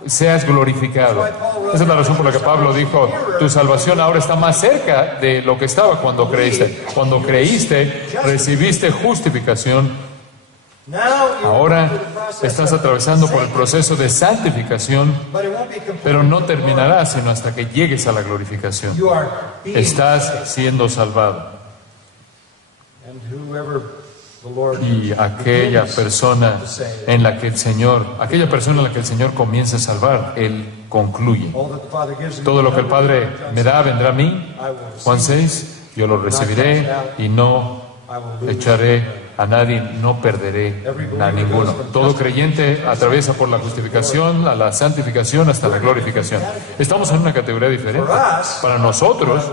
seas glorificado. Esa es la razón por la que Pablo dijo, tu salvación ahora está más cerca de lo que estaba cuando creíste. Cuando creíste, recibiste justificación. Ahora estás atravesando por el proceso de santificación, pero no terminará sino hasta que llegues a la glorificación. Estás siendo salvado. Y aquella persona en la que el Señor comienza a salvar, Él concluye. Todo lo que el Padre me da vendrá a mí. Juan 6, yo lo recibiré y no echaré a nadie, no perderé a ninguno. Todo creyente atraviesa por la justificación, a la santificación, hasta la glorificación. Estamos en una categoría diferente. Para nosotros,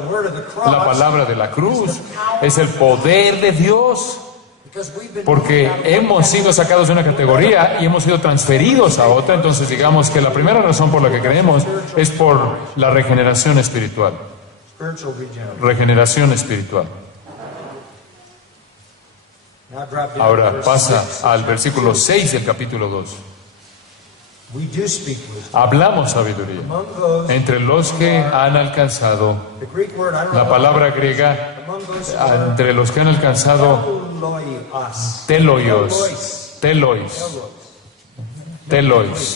la palabra de la cruz es el poder de Dios. Porque hemos sido sacados de una categoría y hemos sido transferidos a otra. Entonces digamos que la primera razón por la que creemos es por la regeneración espiritual. Regeneración espiritual. Ahora pasa al versículo 6 del capítulo 2. Hablamos sabiduría entre los que han alcanzado, la palabra griega, entre los que han alcanzado, telois,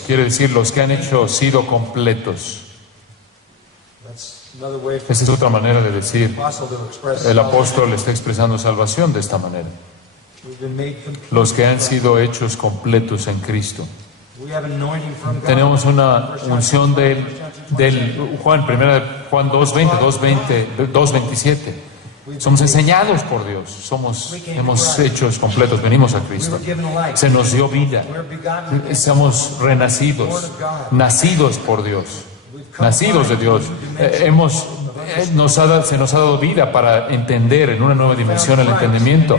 quiere decir los que han sido completos. Esa es otra manera de decir, el apóstol está expresando salvación de esta manera. Los que han sido hechos completos en Cristo. Tenemos una unción del Juan 2:20, 2:27. Somos enseñados por Dios, hemos hechos completos, venimos a Cristo. Se nos dio vida, somos renacidos, nacidos por Dios, nacidos de Dios. Se nos ha dado vida para entender en una nueva dimensión el entendimiento.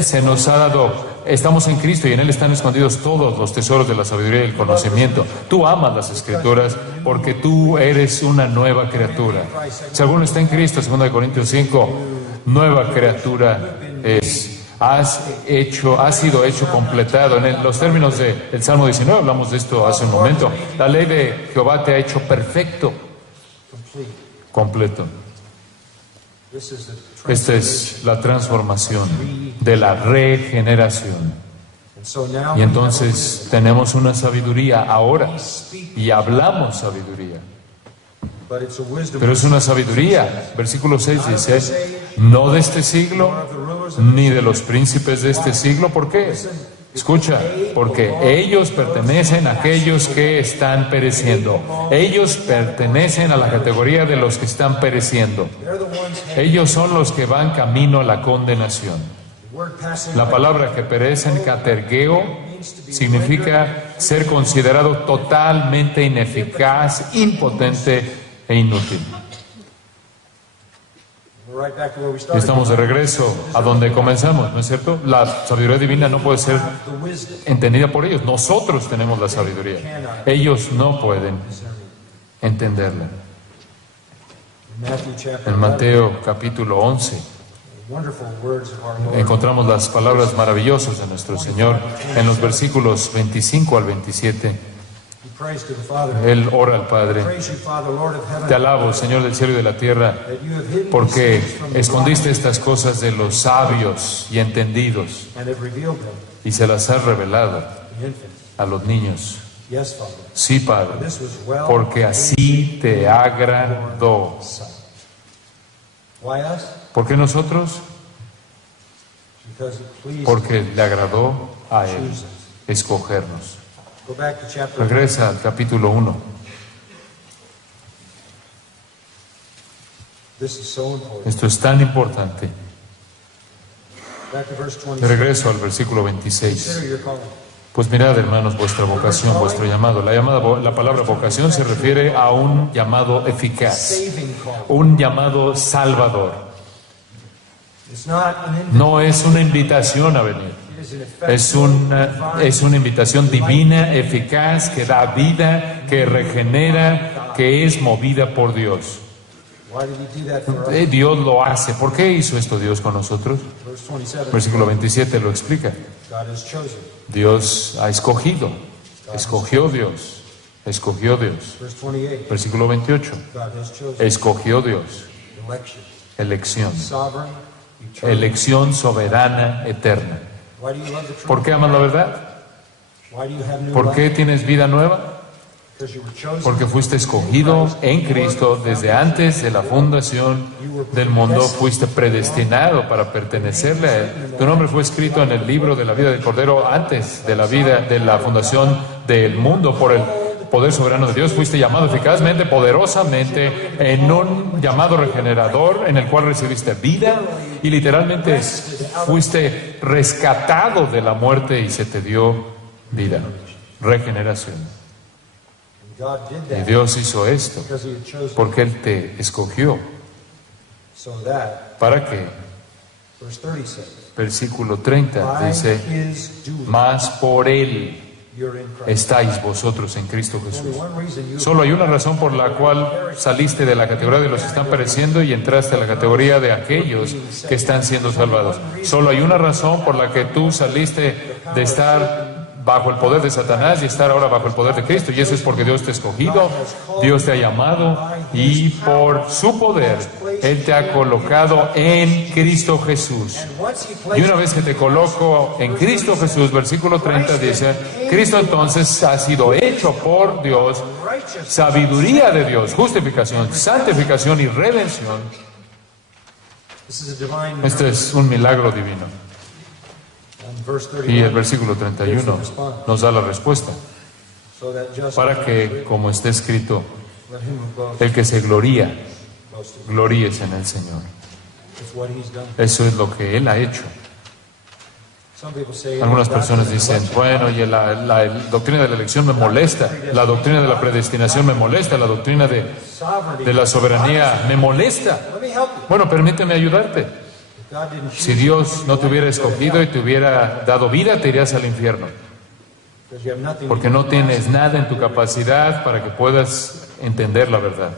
Se nos ha dado. Estamos en Cristo y en Él están escondidos todos los tesoros de la sabiduría y el conocimiento. Tú amas las Escrituras porque tú eres una nueva criatura. Si alguno está en Cristo, 2 Corintios 5, nueva criatura es. Has sido hecho completado. En los términos del Salmo 19, hablamos de esto hace un momento. La ley de Jehová te ha hecho perfecto, completo. Esta es la transformación de la regeneración. Y entonces tenemos una sabiduría ahora y hablamos sabiduría. Pero es una sabiduría, versículo 6 dice, no de este siglo, ni de los príncipes de este siglo. ¿Por qué? Escucha, porque ellos pertenecen a aquellos que están pereciendo. Ellos pertenecen a la categoría de los que están pereciendo. Ellos son los que van camino a la condenación. La palabra que perecen, katergeo, significa ser considerado totalmente ineficaz, impotente e inútil. Estamos de regreso a donde comenzamos, ¿no es cierto? La sabiduría divina no puede ser entendida por ellos. Nosotros tenemos la sabiduría. Ellos no pueden entenderla. En Mateo capítulo 11 encontramos las palabras maravillosas de nuestro Señor en los versículos 25 al 27. Él ora al Padre: te alabo, Señor del cielo y de la tierra, porque escondiste estas cosas de los sabios y entendidos y se las has revelado a los niños. Sí, Padre, porque así te agradó. ¿Por qué nosotros? Porque le agradó a Él escogernos. Regresa al capítulo 1. Esto es tan importante. De regreso al versículo 26. Pues mirad, hermanos, vuestra vocación, vuestro llamado. La palabra vocación se refiere a un llamado eficaz, un llamado salvador. No es una invitación a venir. Es una invitación divina, eficaz, que da vida, que regenera, que es movida por Dios. Dios lo hace. ¿Por qué hizo esto Dios con nosotros? Versículo 27 lo explica. Dios ha escogido. Escogió Dios. Escogió Dios. Versículo 28. Escogió Dios. Elección. Elección soberana, eterna. ¿Por qué amas la verdad? ¿Por qué tienes vida nueva? Porque fuiste escogido en Cristo desde antes de la fundación del mundo. Fuiste predestinado para pertenecerle a Él. Tu nombre fue escrito en el libro de la vida del Cordero antes de la fundación del mundo por el poder soberano de Dios. Fuiste llamado eficazmente, poderosamente, en un llamado regenerador en el cual recibiste vida y literalmente fuiste rescatado de la muerte y se te dio vida, regeneración. Y Dios hizo esto porque Él te escogió. ¿Para qué? Versículo 30 dice: mas por Él estáis vosotros en Cristo Jesús. Solo hay una razón por la cual saliste de la categoría de los que están pereciendo y entraste a la categoría de aquellos que están siendo salvados. Solo hay una razón por la que tú saliste de estar bajo el poder de Satanás y estar ahora bajo el poder de Cristo, y eso es porque Dios te ha escogido, Dios te ha llamado, y por su poder Él te ha colocado en Cristo Jesús. Y una vez que te coloco en Cristo Jesús, versículo 30 dice: Cristo entonces ha sido hecho por Dios sabiduría de Dios, justificación, santificación y redención. Esto es un milagro divino. Y el versículo 31 nos da la respuesta. Para que, como está escrito, el que se gloríe en el Señor. Eso es lo que Él ha hecho. Algunas personas dicen: bueno, y la doctrina de la elección me molesta, la doctrina de la predestinación me molesta, la doctrina de la soberanía me molesta. Bueno, permíteme ayudarte. Si Dios no te hubiera escogido y te hubiera dado vida, te irías al infierno. Porque no tienes nada en tu capacidad para que puedas entender la verdad.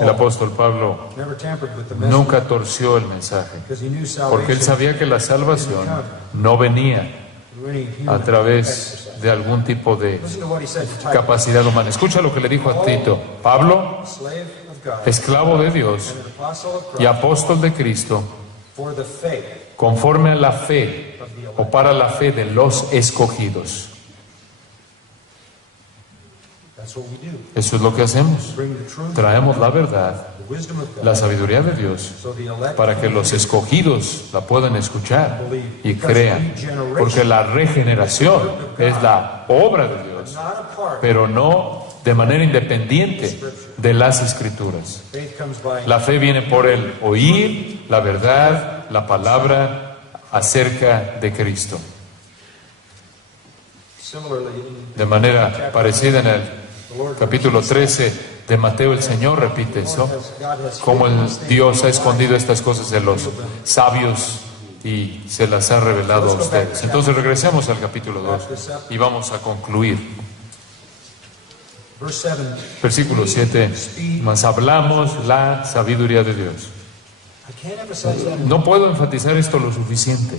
El apóstol Pablo nunca torció el mensaje, porque él sabía que la salvación no venía a través de algún tipo de capacidad humana. Escucha lo que le dijo a Tito: Pablo, esclavo de Dios y apóstol de Cristo, conforme a la fe o para la fe de los escogidos. Eso es lo que hacemos. Traemos la verdad, la sabiduría de Dios, para que los escogidos la puedan escuchar y crean. Porque la regeneración es la obra de Dios, pero no de manera independiente de las Escrituras. La fe viene por el oír la verdad, la palabra acerca de Cristo. De manera parecida, en el capítulo 13 de Mateo, el Señor repite eso, como Dios ha escondido estas cosas de los sabios y se las ha revelado a ustedes. Entonces regresemos al capítulo 2 y vamos a concluir. Versículo 7, mas hablamos la sabiduría de Dios. No puedo enfatizar esto lo suficiente.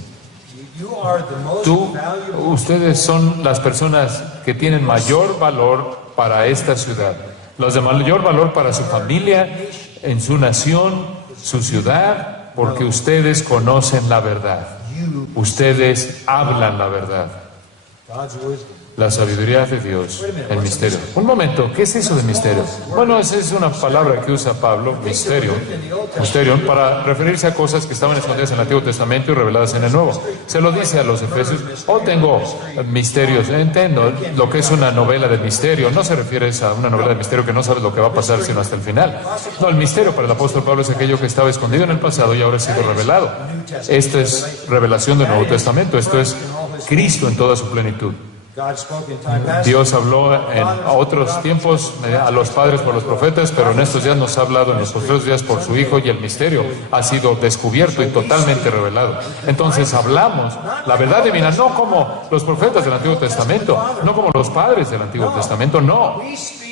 Ustedes son las personas que tienen mayor valor para esta ciudad, los de mayor valor para su familia, en su nación, su ciudad, porque ustedes conocen la verdad. Ustedes hablan la verdad. La sabiduría de Dios, el misterio. Un momento, ¿qué es eso de misterio? Bueno, esa es una palabra que usa Pablo, misterio, para referirse a cosas que estaban escondidas en el Antiguo Testamento y reveladas en el Nuevo. Se lo dice a los efesios, tengo misterios. Entiendo lo que es una novela de misterio. No se refiere a una novela de misterio que no sabes lo que va a pasar sino hasta el final. No, el misterio para el apóstol Pablo es aquello que estaba escondido en el pasado y ahora ha sido revelado. Esto es revelación del Nuevo Testamento. Esto es Cristo en toda su plenitud. Dios habló en otros tiempos a los padres por los profetas, pero en estos días nos ha hablado en los postreros días por su Hijo, y el misterio ha sido descubierto y totalmente revelado. Entonces hablamos la verdad divina, no como los profetas del Antiguo Testamento, no como los padres del Antiguo Testamento, no.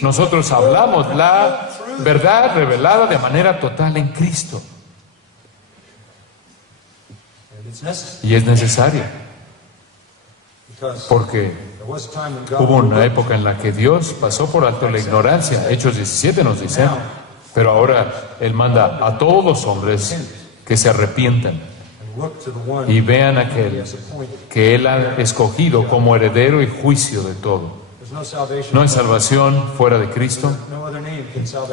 Nosotros hablamos la verdad revelada de manera total en Cristo. Y es necesario, porque hubo una época en la que Dios pasó por alto la ignorancia. Hechos 17 nos dice, pero ahora Él manda a todos los hombres que se arrepientan y vean a aquel que Él ha escogido como heredero y juicio de todo. No hay salvación fuera de Cristo,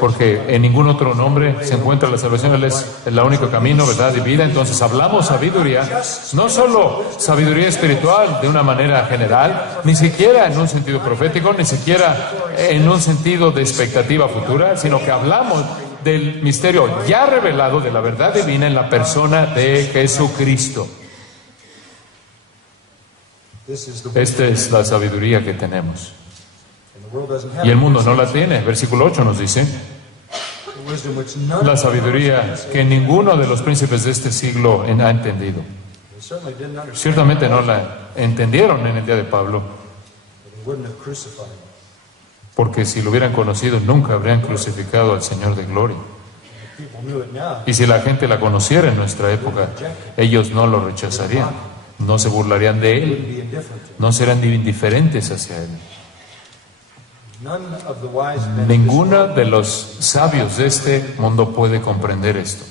porque en ningún otro nombre se encuentra la salvación. Él es el único camino, verdad y vida. Entonces hablamos sabiduría, no solo sabiduría espiritual de una manera general, ni siquiera en un sentido profético, ni siquiera en un sentido de expectativa futura, sino que hablamos del misterio ya revelado de la verdad divina en la persona de Jesucristo. Esta es la sabiduría que tenemos. Y el mundo no la tiene. Versículo 8 nos dice, la sabiduría que ninguno de los príncipes de este siglo ha entendido. Ciertamente no la entendieron en el día de Pablo, porque si lo hubieran conocido nunca habrían crucificado al Señor de gloria. Y si la gente la conociera en nuestra época, ellos no lo rechazarían, no se burlarían de Él, no serán indiferentes hacia Él. Ninguno de los sabios de este mundo puede comprender esto.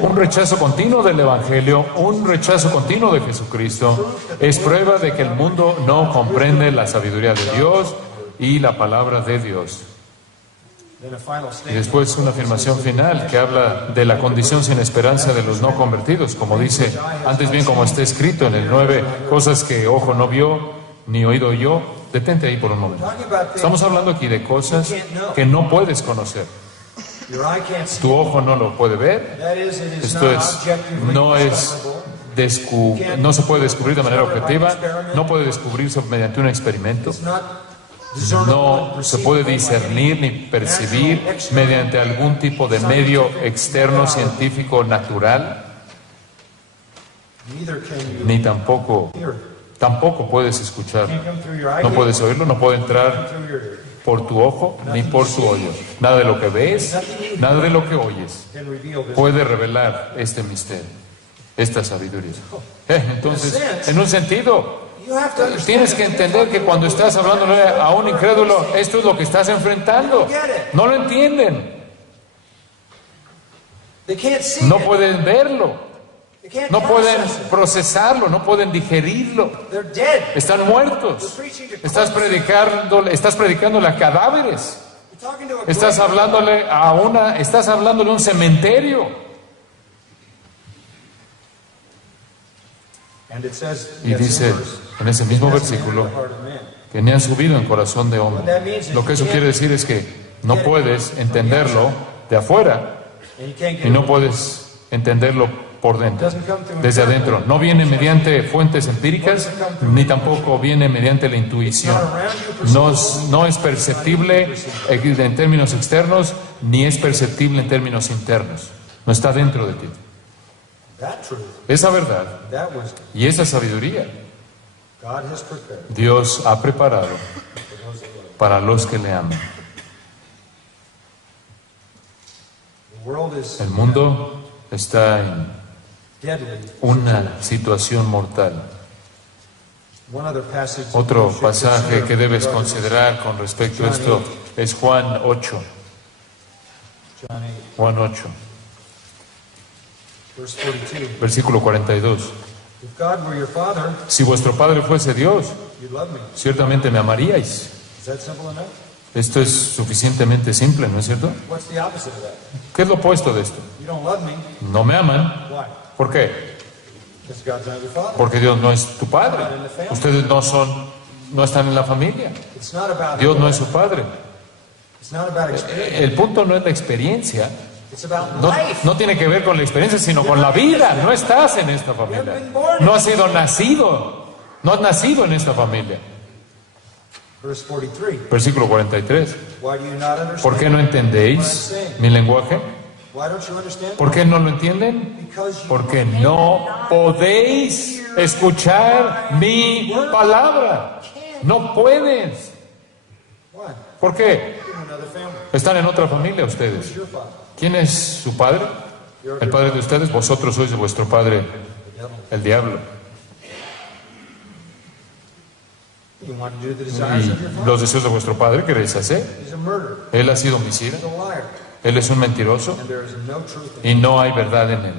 Un rechazo continuo del Evangelio, un rechazo continuo de Jesucristo, es prueba de que el mundo no comprende la sabiduría de Dios y la palabra de Dios. Y después una afirmación final que habla de la condición sin esperanza de los no convertidos, como dice, antes bien como está escrito en el 9, cosas que ojo no vio, ni oído oyó. Detente ahí por un momento. Estamos hablando aquí de cosas que no puedes conocer. Tu ojo no lo puede ver. Esto es, no se puede descubrir de manera objetiva, no puede descubrirse mediante un experimento, no se puede discernir ni percibir mediante algún tipo de medio externo, científico, natural, ni tampoco puedes escuchar. No puedes oírlo, no puede entrar por tu ojo ni por tu oído. Nada de lo que ves, nada de lo que oyes puede revelar este misterio, esta sabiduría. Entonces, en un sentido, tienes que entender que cuando estás hablando a un incrédulo, esto es lo que estás enfrentando. No lo entienden. No pueden verlo. No pueden procesarlo, no pueden digerirlo. Están muertos. Estás predicándole a cadáveres. Estás hablándole a un cementerio. Y dice en ese mismo versículo que ni han subido en corazón de hombre. Lo que eso quiere decir es que no puedes entenderlo de afuera y no puedes entenderlo por dentro, desde adentro. No viene mediante fuentes empíricas, ni tampoco viene mediante la intuición. No es perceptible en términos externos, ni es perceptible en términos internos. No está dentro de ti. Esa verdad y esa sabiduría Dios ha preparado para los que le aman. El mundo está en una situación mortal. Otro pasaje que debes considerar con respecto a esto es Juan 8. Juan 8, versículo 42. Si vuestro Padre fuese Dios, ciertamente me amaríais. Esto es suficientemente simple, ¿no es cierto? ¿Qué es lo opuesto de esto? No me aman. ¿Por qué? Porque Dios no es tu Padre. Ustedes no están en la familia. Dios no es su Padre. El punto no es la experiencia. No tiene que ver con la experiencia, sino con la vida. No estás en esta familia. No has sido nacido. No has nacido en esta familia. Versículo 43. ¿Por qué no entendéis mi lenguaje? ¿Por qué no lo entienden? Porque no podéis escuchar mi palabra. No puedes. ¿Por qué? Están en otra familia ustedes. ¿Quién es su padre? El padre de ustedes. Vosotros sois de vuestro padre, el diablo. Y los deseos de vuestro padre queréis hacer. Él ha sido homicida. Él es un mentiroso y no hay verdad en él.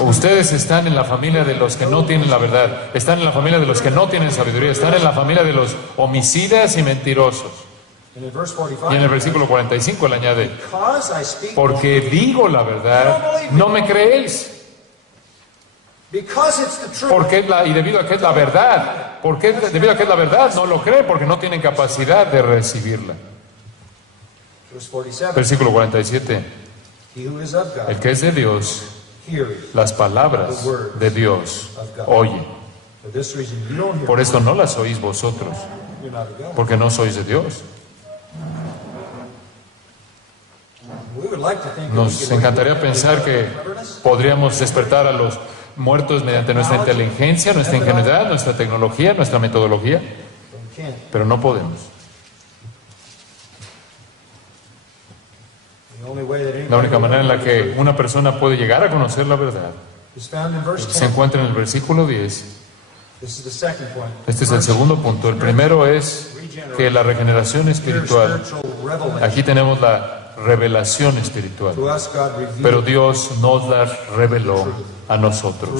Ustedes están en la familia de los que no tienen la verdad. Están en la familia de los que no tienen sabiduría. Están en la familia de los homicidas y mentirosos. Y en el versículo 45 él añade: porque digo la verdad, no me creéis. Y debido a que es la verdad, debido a que es la verdad, no lo creen porque no tienen capacidad de recibirla. Versículo 47. El que es de Dios, las palabras de Dios oye. Por esto no las oís vosotros, porque no sois de Dios. Nos encantaría pensar que podríamos despertar a los muertos mediante nuestra inteligencia, nuestra ingenuidad, nuestra tecnología, nuestra metodología, pero no podemos. La única manera en la que una persona puede llegar a conocer la verdad se encuentra en el versículo 10. Este es el segundo punto. El primero es que la regeneración espiritual, aquí tenemos la revelación espiritual, pero Dios nos la reveló a nosotros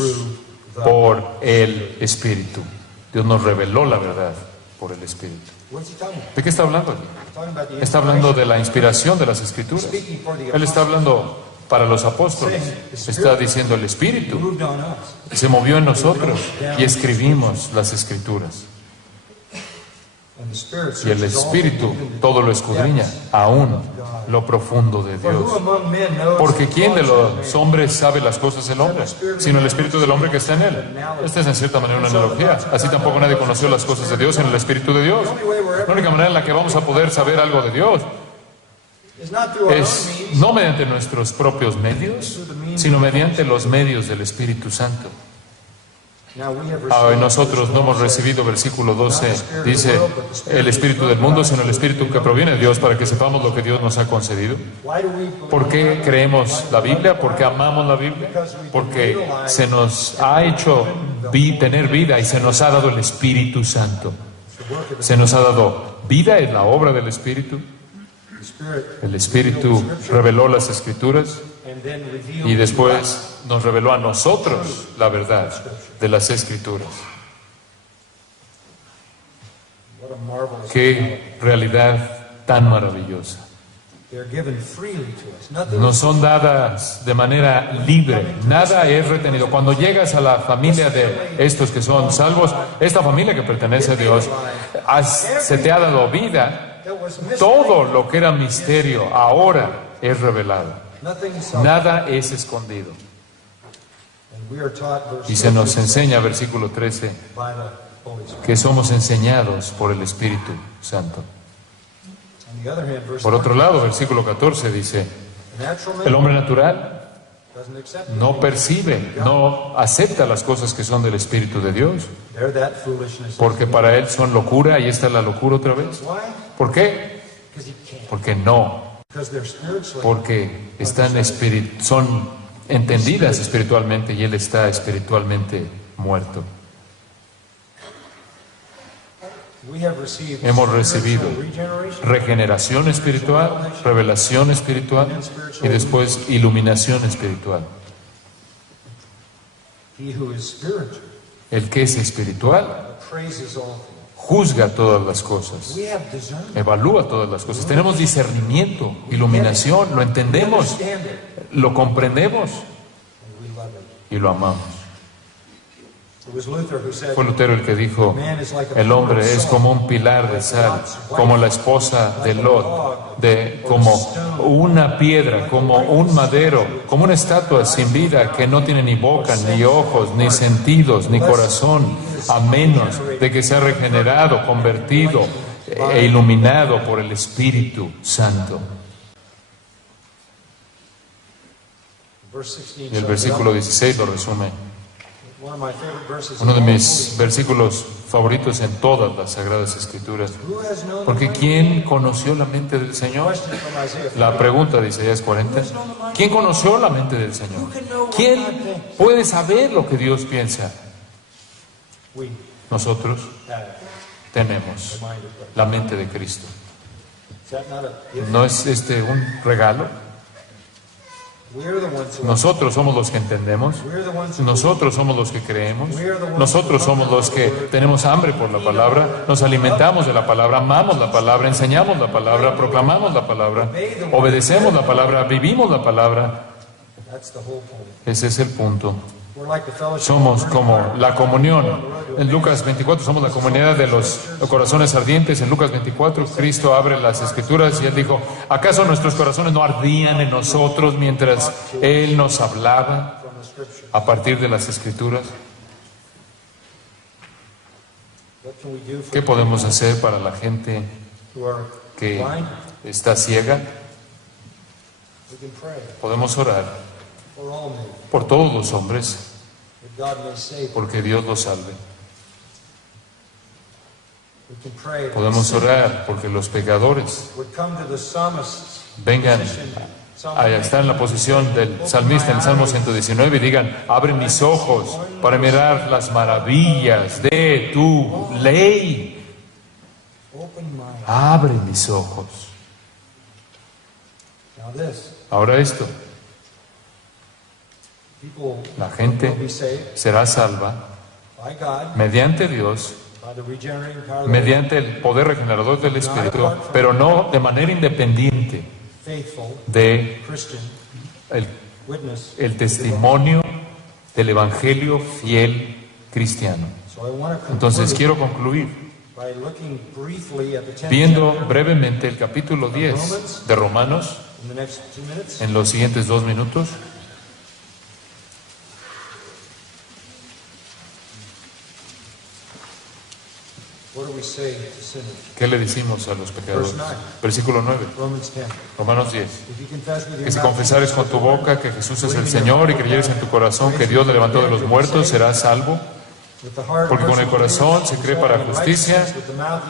por el Espíritu. Dios nos reveló la verdad por el Espíritu. ¿De qué está hablando aquí? Está hablando de la inspiración de las Escrituras. Él está hablando para los apóstoles. Está diciendo: el Espíritu se movió en nosotros y escribimos las Escrituras. Y el Espíritu todo lo escudriña, aún lo profundo de Dios. Porque ¿quién de los hombres sabe las cosas del hombre? Sino el Espíritu del hombre que está en él. Esta es en cierta manera una analogía. Así tampoco nadie conoció las cosas de Dios en el Espíritu de Dios. La única manera en la que vamos a poder saber algo de Dios es no mediante nuestros propios medios, sino mediante los medios del Espíritu Santo. Nosotros no hemos recibido, versículo 12, dice, el espíritu del mundo, sino el espíritu que proviene de Dios, para que sepamos lo que Dios nos ha concedido. ¿Por qué creemos la Biblia? Porque amamos la Biblia, porque se nos ha hecho tener vida y se nos ha dado el Espíritu Santo. Se nos ha dado vida en la obra del Espíritu. El Espíritu reveló las Escrituras. y después nos reveló a nosotros la verdad de las Escrituras. Qué realidad tan maravillosa. Nos son dadas de manera libre, nada es retenido. Cuando llegas a la familia de estos que son salvos, esta familia que pertenece a Dios, se te ha dado vida. Todo lo que era misterio ahora es revelado. Nada es escondido. Y se nos enseña, versículo 13, que somos enseñados por el Espíritu Santo. Por otro lado, versículo 14 dice, el hombre natural no percibe, no acepta las cosas que son del Espíritu de Dios, porque para él son locura, y esta es la locura otra vez. ¿Por qué? Porque no, porque son entendidas espiritualmente y él está espiritualmente muerto. Hemos recibido regeneración espiritual, revelación espiritual y después iluminación espiritual. El que es espiritual juzga todas las cosas, evalúa todas las cosas. Tenemos discernimiento, iluminación, lo entendemos, lo comprendemos y lo amamos. Fue Lutero el que dijo, el hombre es como un pilar de sal, como la esposa de Lot, como una piedra, como un madero, como una estatua sin vida que no tiene ni boca, ni ojos, ni sentidos, ni corazón, a menos de que sea regenerado, convertido e iluminado por el Espíritu Santo. Y el versículo 16 lo resume. Uno de mis versículos favoritos en todas las Sagradas Escrituras. Porque ¿quién conoció la mente del Señor? La pregunta de Isaías 40. ¿Quién conoció la mente del Señor? ¿Quién puede saber lo que Dios piensa? Nosotros tenemos la mente de Cristo. ¿No es este un regalo? Nosotros somos los que entendemos, nosotros somos los que creemos, nosotros somos los que tenemos hambre por la palabra, nos alimentamos de la palabra, amamos la palabra, enseñamos la palabra, proclamamos la palabra, obedecemos la palabra, vivimos la palabra. Ese es el punto. Somos como la comunión. En Lucas 24 somos la comunidad de los corazones ardientes. En Lucas 24 Cristo abre las Escrituras y Él dijo, ¿acaso nuestros corazones no ardían en nosotros mientras Él nos hablaba a partir de las Escrituras? ¿Qué podemos hacer para la gente que está ciega? Podemos orar por todos los hombres, porque Dios los salve. Podemos orar porque los pecadores vengan a estar en la posición del salmista en el Salmo 119 y digan, abre mis ojos para mirar las maravillas de tu ley. Abre mis ojos. Ahora esto. La gente será salva mediante Dios, mediante el poder regenerador del Espíritu, pero no de manera independiente de el testimonio del Evangelio fiel cristiano. Entonces quiero concluir viendo brevemente el capítulo 10 de Romanos en los siguientes 2 minutos. ¿Qué le decimos a los pecadores? Versículo 9, Romanos 10. Que si confesares con tu boca que Jesús es el Señor y creyeres en tu corazón que Dios le levantó de los muertos, serás salvo. Porque con el corazón se cree para justicia,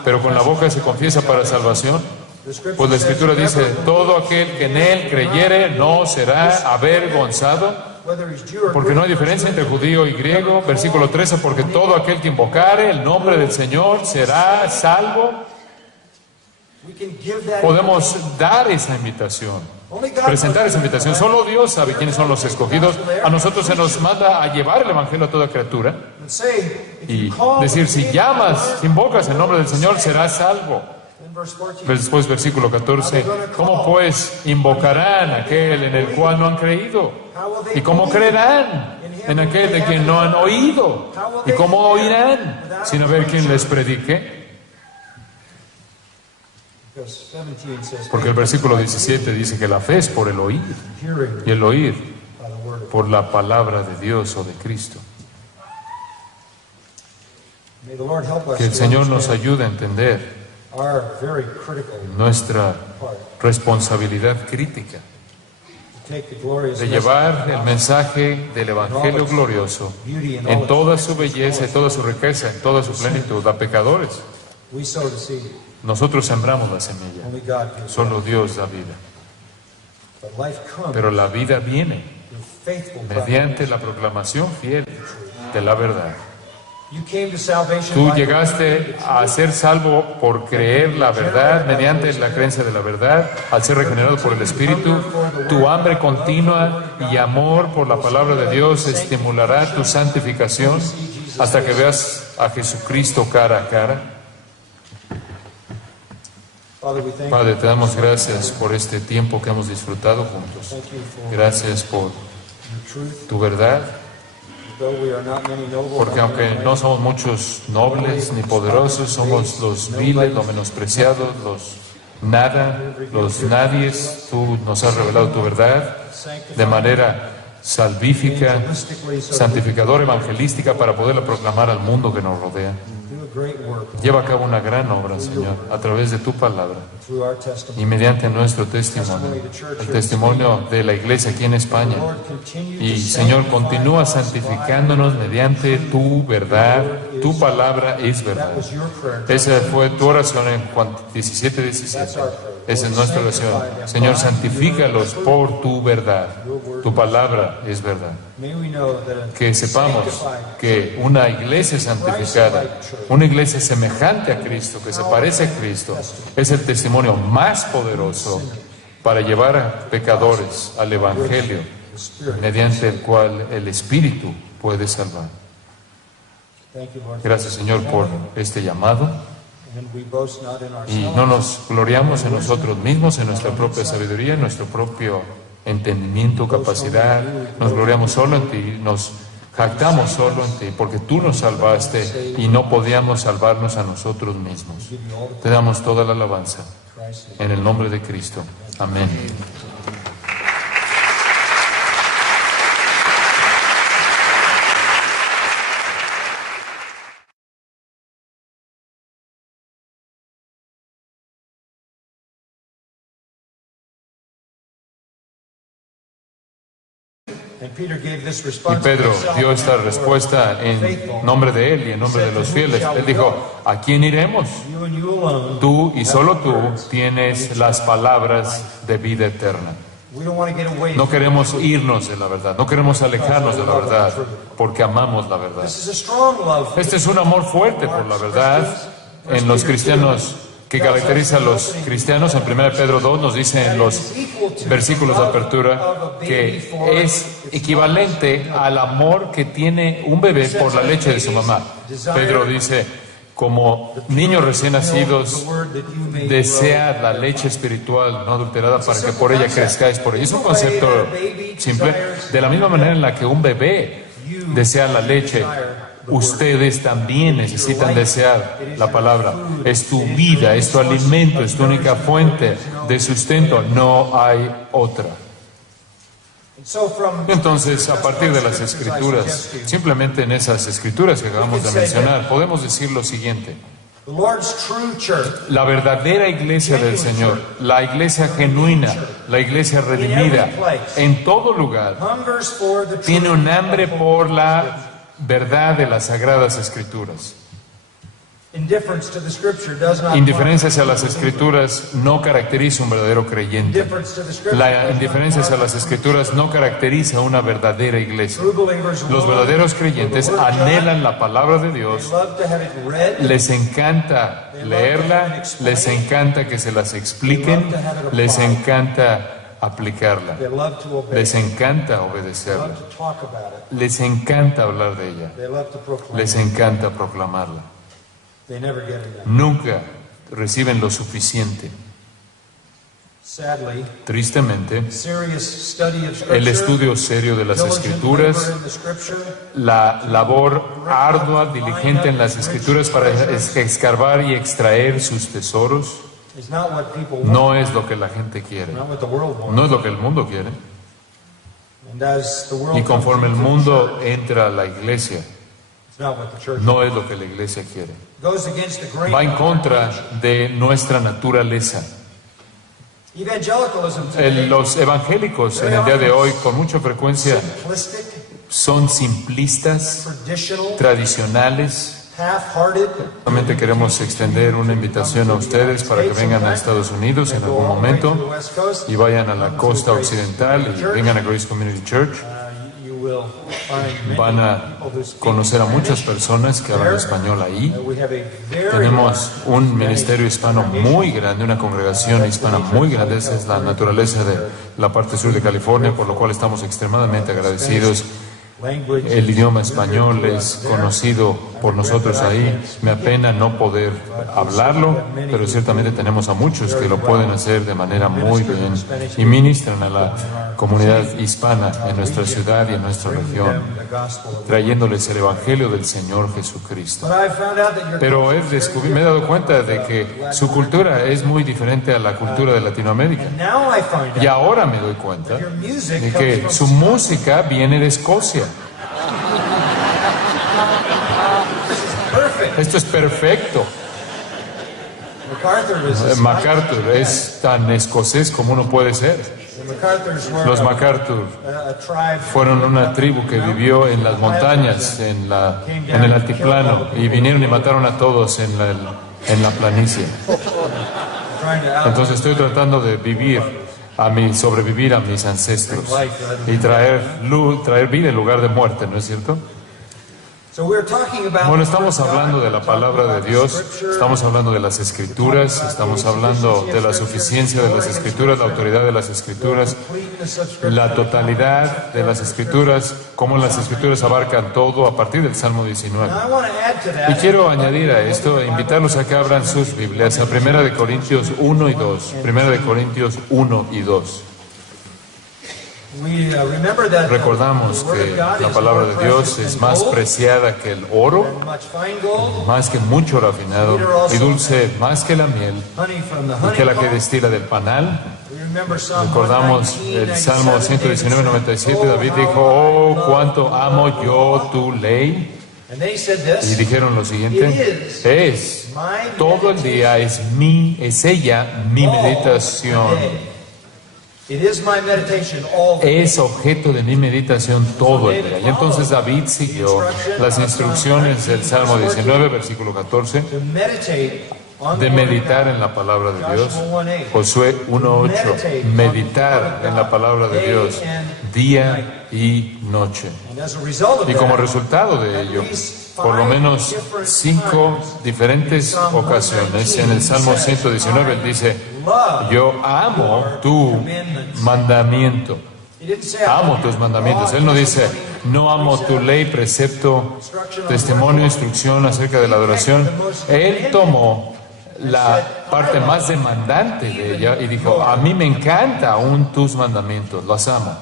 pero con la boca se confiesa para salvación. Pues la Escritura dice, todo aquel que en Él creyere no será avergonzado. Porque no hay diferencia entre judío y griego. Versículo 13, porque todo aquel que invocare el nombre del Señor será salvo. Podemos dar esa invitación presentar esa invitación. Solo Dios sabe quiénes son los escogidos. A nosotros se nos manda a llevar el Evangelio a toda criatura y decir, si llamas, si invocas el nombre del Señor, serás salvo. Después, versículo 14, ¿cómo pues invocarán aquel en el cual no han creído? ¿Y cómo creerán en aquel de quien no han oído? ¿Y cómo oirán sin haber quien les predique? Porque el versículo 17 dice que la fe es por el oír, y el oír por la palabra de Dios o de Cristo. Que el Señor nos ayude a entender nuestra responsabilidad crítica de llevar el mensaje del Evangelio glorioso en toda su belleza, en toda su riqueza, en toda su plenitud a pecadores. Nosotros sembramos la semilla, solo Dios da vida. Pero la vida viene mediante la proclamación fiel de la verdad. Tú llegaste a ser salvo por creer la verdad, mediante la creencia de la verdad, al ser regenerado por el Espíritu. Tu hambre continua y amor por la palabra de Dios estimulará tu santificación hasta que veas a Jesucristo cara a cara. Padre, te damos gracias por este tiempo que hemos disfrutado juntos. Gracias por tu verdad. Porque aunque no somos muchos nobles ni poderosos, somos los viles, los menospreciados, los nada, los nadies. Tú nos has revelado tu verdad de manera salvífica, santificadora, evangelística, para poderla proclamar al mundo que nos rodea. Lleva a cabo una gran obra, Señor, a través de tu palabra y mediante nuestro testimonio, el testimonio de la iglesia aquí en España. Y, Señor, continúa santificándonos mediante tu verdad. Tu palabra es verdad. Esa fue tu oración en Juan 17:17. Esa es nuestra oración. Señor, santifícalos por tu verdad. Tu palabra es verdad. Que sepamos que una iglesia santificada, una iglesia semejante a Cristo, que se parece a Cristo, es el testimonio más poderoso para llevar a pecadores al Evangelio, mediante el cual el Espíritu puede salvar. Gracias, Señor, por este llamado. Y no nos gloriamos en nosotros mismos, en nuestra propia sabiduría, en nuestro propio entendimiento, capacidad. Nos gloriamos solo en ti, nos jactamos solo en ti, porque tú nos salvaste y no podíamos salvarnos a nosotros mismos. Te damos toda la alabanza en el nombre de Cristo. Amén. Y Pedro dio esta respuesta en nombre de él y en nombre de los fieles. Él dijo, ¿a quién iremos? Tú y solo tú tienes las palabras de vida eterna. No queremos irnos de la verdad, no queremos alejarnos de la verdad, porque amamos la verdad. Este es un amor fuerte por la verdad en los cristianos, que caracteriza a los cristianos. En 1 Pedro 2 nos dice en los versículos de apertura que es equivalente al amor que tiene un bebé por la leche de su mamá. Pedro dice, como niños recién nacidos, desea la leche espiritual no adulterada para que por ella crezcáis por ella. Es un concepto simple. De la misma manera en la que un bebé desea la leche, ustedes también necesitan desear la palabra. Es tu vida, es tu alimento, es tu única fuente de sustento. No hay otra. Entonces, a partir de las Escrituras, simplemente en esas Escrituras que acabamos de mencionar, podemos decir lo siguiente. La verdadera iglesia del Señor, la iglesia genuina, la iglesia redimida, en todo lugar, tiene un hambre por la verdad de las Sagradas Escrituras. Indiferencia hacia las Escrituras no caracteriza un verdadero creyente. La indiferencia hacia las Escrituras no caracteriza una verdadera iglesia. Los verdaderos creyentes anhelan la palabra de Dios, les encanta leerla, les encanta que se las expliquen, les encanta aplicarla, They love to obey. les encanta They obedecerla, love to talk about it. les encanta hablar de ella, They love to proclaim les it. encanta proclamarla. They never get enough. Nunca reciben lo suficiente. Sadly, Tristemente, serious study of Scripture, el estudio serio de las diligent Escrituras, labor in the Scripture, la labor ardua, diligente en las Escrituras para escarbar y extraer sus tesoros, is not what people want, no es lo que la gente quiere, not what the world wants. no es lo que el mundo quiere. And as the world Y conforme el comes into mundo the church, entra a la iglesia, it's not what the church no es lo que la iglesia quiere. goes against the grain Va en of contra our nation. de nuestra naturaleza. Evangelicalism today Los evangélicos en el día de hoy con mucha frecuencia simplistic, son simplistas, traditional, tradicionales. half-hearted. Solamente queremos extender una invitación a ustedes para que vengan a Estados Unidos en algún momento y vayan a la costa occidental y vengan a Grace Community Church. You will find Van many a people who speak conocer a muchas personas que hablan español ahí. We have a very Tenemos un ministerio hispano muy grande, una congregación hispana muy grande. Esa es la naturaleza de la parte sur de California, por lo cual estamos extremadamente agradecidos. language. El idioma español es conocido por nosotros ahí. Me apena no poder hablarlo, pero ciertamente tenemos a muchos que lo pueden hacer de manera muy bien y ministran a la comunidad hispana en nuestra ciudad y en nuestra región, trayéndoles el Evangelio del Señor Jesucristo. But I found out that your Pero me he dado cuenta de que su cultura es muy diferente a la cultura de Latinoamérica. now I find Y out ahora me doy cuenta your music de comes que from su música viene de Escocia. perfect. Esto es perfecto. MacArthur was a MacArthur es tan escocés como uno puede ser. The MacArthurs were Los MacArthur a tribe fueron una tribu que vivió en las montañas, en el altiplano, y vinieron y mataron a todos en la planicie. trying to out Entonces estoy tratando de sobrevivir a mis ancestros y traer vida en lugar de muerte, ¿no es cierto? So we're talking about Bueno, estamos hablando de la palabra de Dios, estamos hablando de las Escrituras, estamos hablando de la suficiencia de las Escrituras, la autoridad de las Escrituras, completeness of Scripture. la totalidad de las Escrituras, cómo las Escrituras abarcan todo a partir del Salmo 19. Now I want to add to that. Y quiero añadir a esto, invitarlos a que abran sus Biblias a 1 Corintios 1 y 2. 1 Corintios 1 y 2. We remember that Recordamos the Word que of God la is palabra more de Dios precious es than más gold, preciada que el oro, much fine gold, más que mucho rafinado, y dulce más que la miel, honey from the y que la que honeycomb. destila del panal. We remember Psalm Recordamos 119, el Salmo 119, 97, David dijo, oh, cuánto amo yo tu ley. And they said Y this, dijeron lo siguiente, todo el día es ella mi meditación. it is my meditation all the day. Es objeto de mi meditación todo el día. Y entonces David siguió las instrucciones del Salmo 19, versículo 14, To meditate on the de Word of meditar God. en la palabra de Dios. Joshua 1:8. Josué 1.8, meditar en la palabra de Dios día y noche. And as a result of Y como that, resultado de ello, por lo menos 5 diferentes ocasiones en el Salmo 119 él dice, yo amo tu mandamiento. he didn't say, Amo tus mandamientos. Él no dice, no amo tu ley, precepto, testimonio, instrucción acerca de la adoración. Él tomó la parte más demandante de ella y dijo, a mí me encanta aún tus mandamientos, los amo.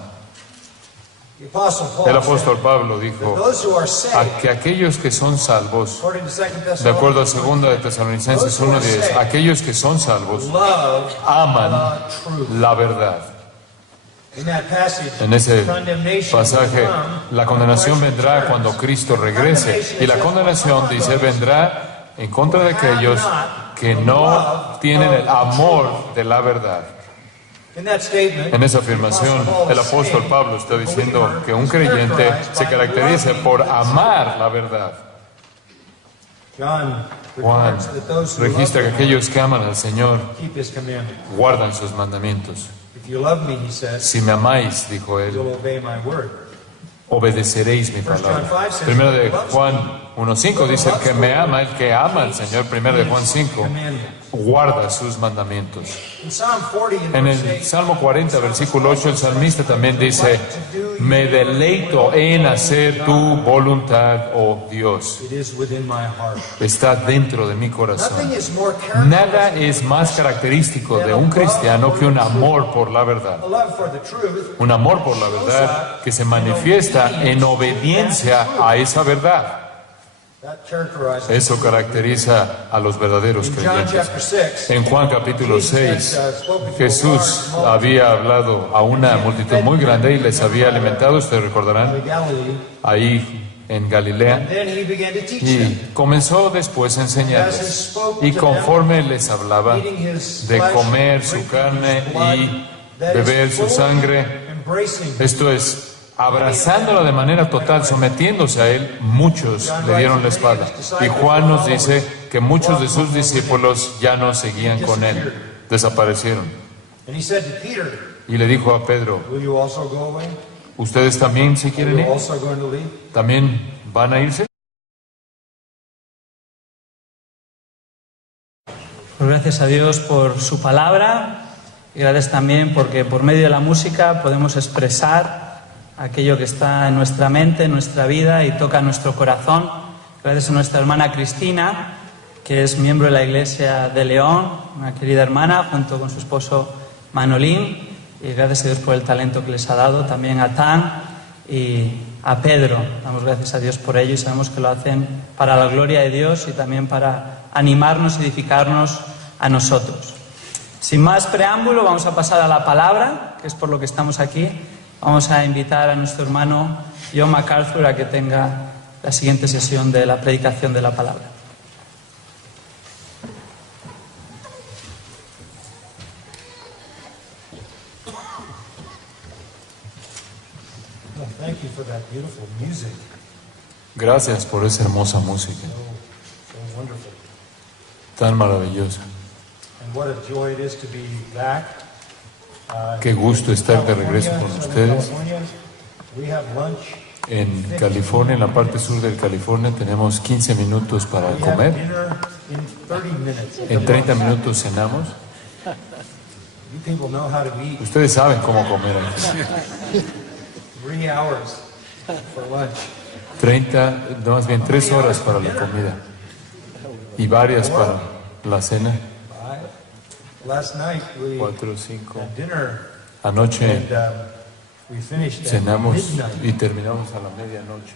The Apostle Paul El apóstol Pablo said, dijo those who are saved, a que aquellos que son salvos, according to 2 de acuerdo a Thessalonians, 2 de Tesalonicenses 1:10, aquellos que son salvos love aman the truth. la verdad. In that passage, En ese condemnation pasaje, will come la condenación when Christ vendrá returns. cuando Cristo regrese. Y la condenación, dice, vendrá en contra de aquellos que no tienen el amor de la verdad. In that statement, En esa afirmación, el apóstol Pablo está diciendo que un creyente se caracteriza por amar la verdad. John Juan records that those who registra que love him aquellos que aman al Señor keep his commandment. guardan sus mandamientos. If you love me, he says, Si me amáis, dijo él, you'll obey my word. obedeceréis mi palabra. Primero de Juan 1:5 dice, el que me ama, el que ama al Señor, 1 de Juan 5, guarda sus mandamientos. En el Salmo 40, versículo 8, el salmista también dice, me deleito en hacer tu voluntad, oh Dios. Está dentro de mi corazón. Nada es más característico de un cristiano que un amor por la verdad. Un amor por la verdad que se manifiesta en obediencia a esa verdad. Eso caracteriza a los verdaderos creyentes. En Juan capítulo 6, Jesús había hablado a una multitud muy grande y les había alimentado, ustedes recordarán, ahí en Galilea. Y comenzó después a enseñarles. Y conforme les hablaba de comer su carne y beber su sangre, esto es, abrazándolo de manera total, sometiéndose a él, muchos le dieron la espalda. Y Juan nos dice que muchos de sus discípulos ya no seguían con él, desaparecieron. Y le dijo a Pedro, ¿ustedes también se quieren ir? ¿También van a irse? Pues gracias a Dios por su palabra y gracias también porque por medio de la música podemos expresar aquello que está en nuestra mente, en nuestra vida y toca nuestro corazón. Gracias a nuestra hermana Cristina, que es miembro de la Iglesia de León, una querida hermana, junto con su esposo Manolín. Y gracias a Dios por el talento que les ha dado, también a Tan y a Pedro. Damos gracias a Dios por ello y sabemos que lo hacen para la gloria de Dios y también para animarnos y edificarnos a nosotros. Sin más preámbulo, vamos a pasar a la palabra, que es por lo que estamos aquí. Vamos a invitar a nuestro hermano John MacArthur a que tenga la siguiente sesión de la predicación de la palabra. Gracias por esa hermosa música, tan maravillosa. Qué gusto estar de regreso con ustedes. En California, en la parte sur de California, tenemos 15 minutos para comer. En 30 minutos cenamos. Ustedes saben cómo comer aquí. 3 horas para la comida y varias para la cena. 4 o 5. Anoche cenamos y terminamos a la medianoche.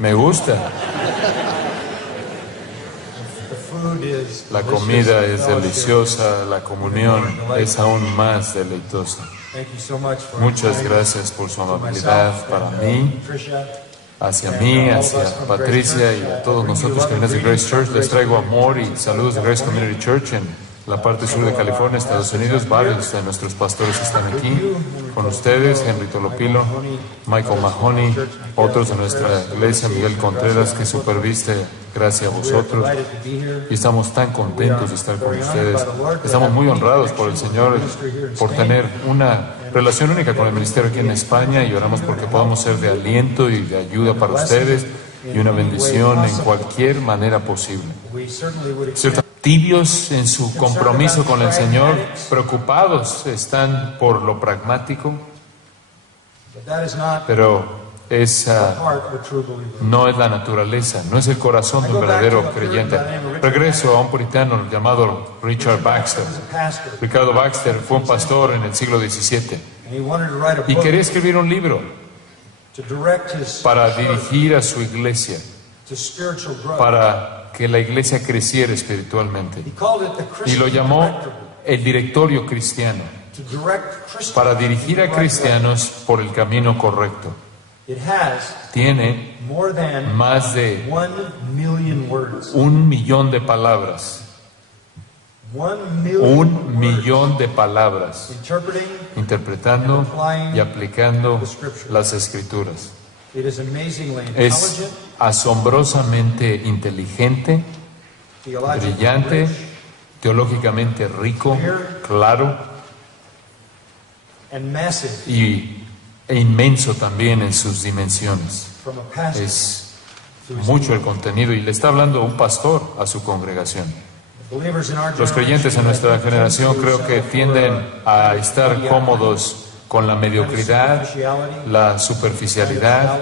Me gusta. La comida es deliciosa, la comunión es aún más deleitosa. Muchas gracias por su amabilidad para mí, hacia Patricia y a todos nosotros que venimos de Grace Church. Les traigo amor y saludos de Grace Community Church en la parte sur de California, Estados Unidos. Varios de nuestros pastores están aquí con ustedes, Henry Tolopilo, Michael Mahoney, otros de nuestra iglesia, Miguel Contreras, que superviste, gracias a vosotros. Y estamos tan contentos de estar con ustedes. Estamos muy honrados por el Señor, por tener una relación única con el ministerio aquí en España, y oramos porque podamos ser de aliento y de ayuda para ustedes y una bendición en cualquier manera posible. Tibios en su compromiso con el Señor, preocupados están por lo pragmático, pero esa no es la naturaleza, no es el corazón de un verdadero creyente. Regreso a un puritano llamado Richard Baxter. Ricardo Baxter fue un pastor en el siglo XVII y quería escribir un libro para dirigir a su iglesia, para que la iglesia creciera espiritualmente, y lo llamó el directorio cristiano, para dirigir a cristianos por el camino correcto. Tiene más de 1 millón de palabras. 1 millón de palabras interpretando y aplicando las Escrituras. Es asombrosamente inteligente, brillante, teológicamente rico, claro y e inmenso también en sus dimensiones. from a pastor Es to his mucho el contenido y le está hablando un pastor a su congregación. believers in our Los creyentes en nuestra generación creo que tienden a estar cómodos con la mediocridad, la superficialidad,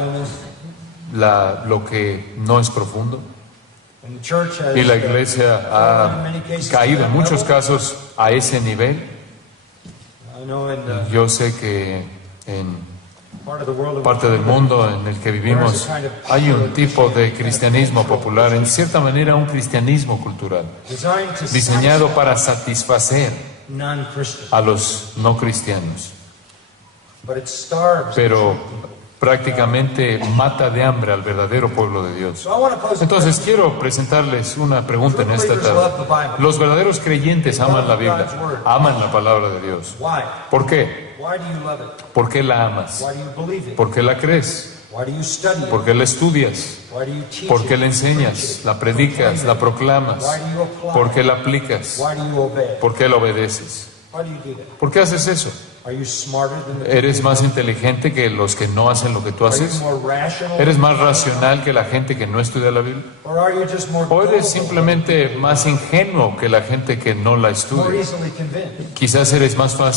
lo que no es profundo. Y la iglesia ha caído en muchos casos a ese nivel. Yo sé que en parte del mundo en el que vivimos hay un tipo de cristianismo popular, en cierta manera un cristianismo cultural, diseñado para satisfacer a los no cristianos, pero prácticamente mata de hambre al verdadero pueblo de Dios. Entonces quiero presentarles una pregunta en esta tarde. Los verdaderos creyentes aman la Biblia, aman la palabra de Dios. ¿Por qué? ¿Por qué la amas? ¿Por qué la crees? ¿Por qué la estudias? ¿Por qué la enseñas? ¿La predicas? ¿La proclamas? ¿Por qué la aplicas? ¿Por qué la obedeces? ¿Por qué haces eso? ¿Eres más inteligente que los que no hacen lo que tú haces? ¿Eres más racional que la gente que no estudia la Biblia? ¿O eres simplemente más ingenuo que la gente que no la estudia? Quizás eres más fácil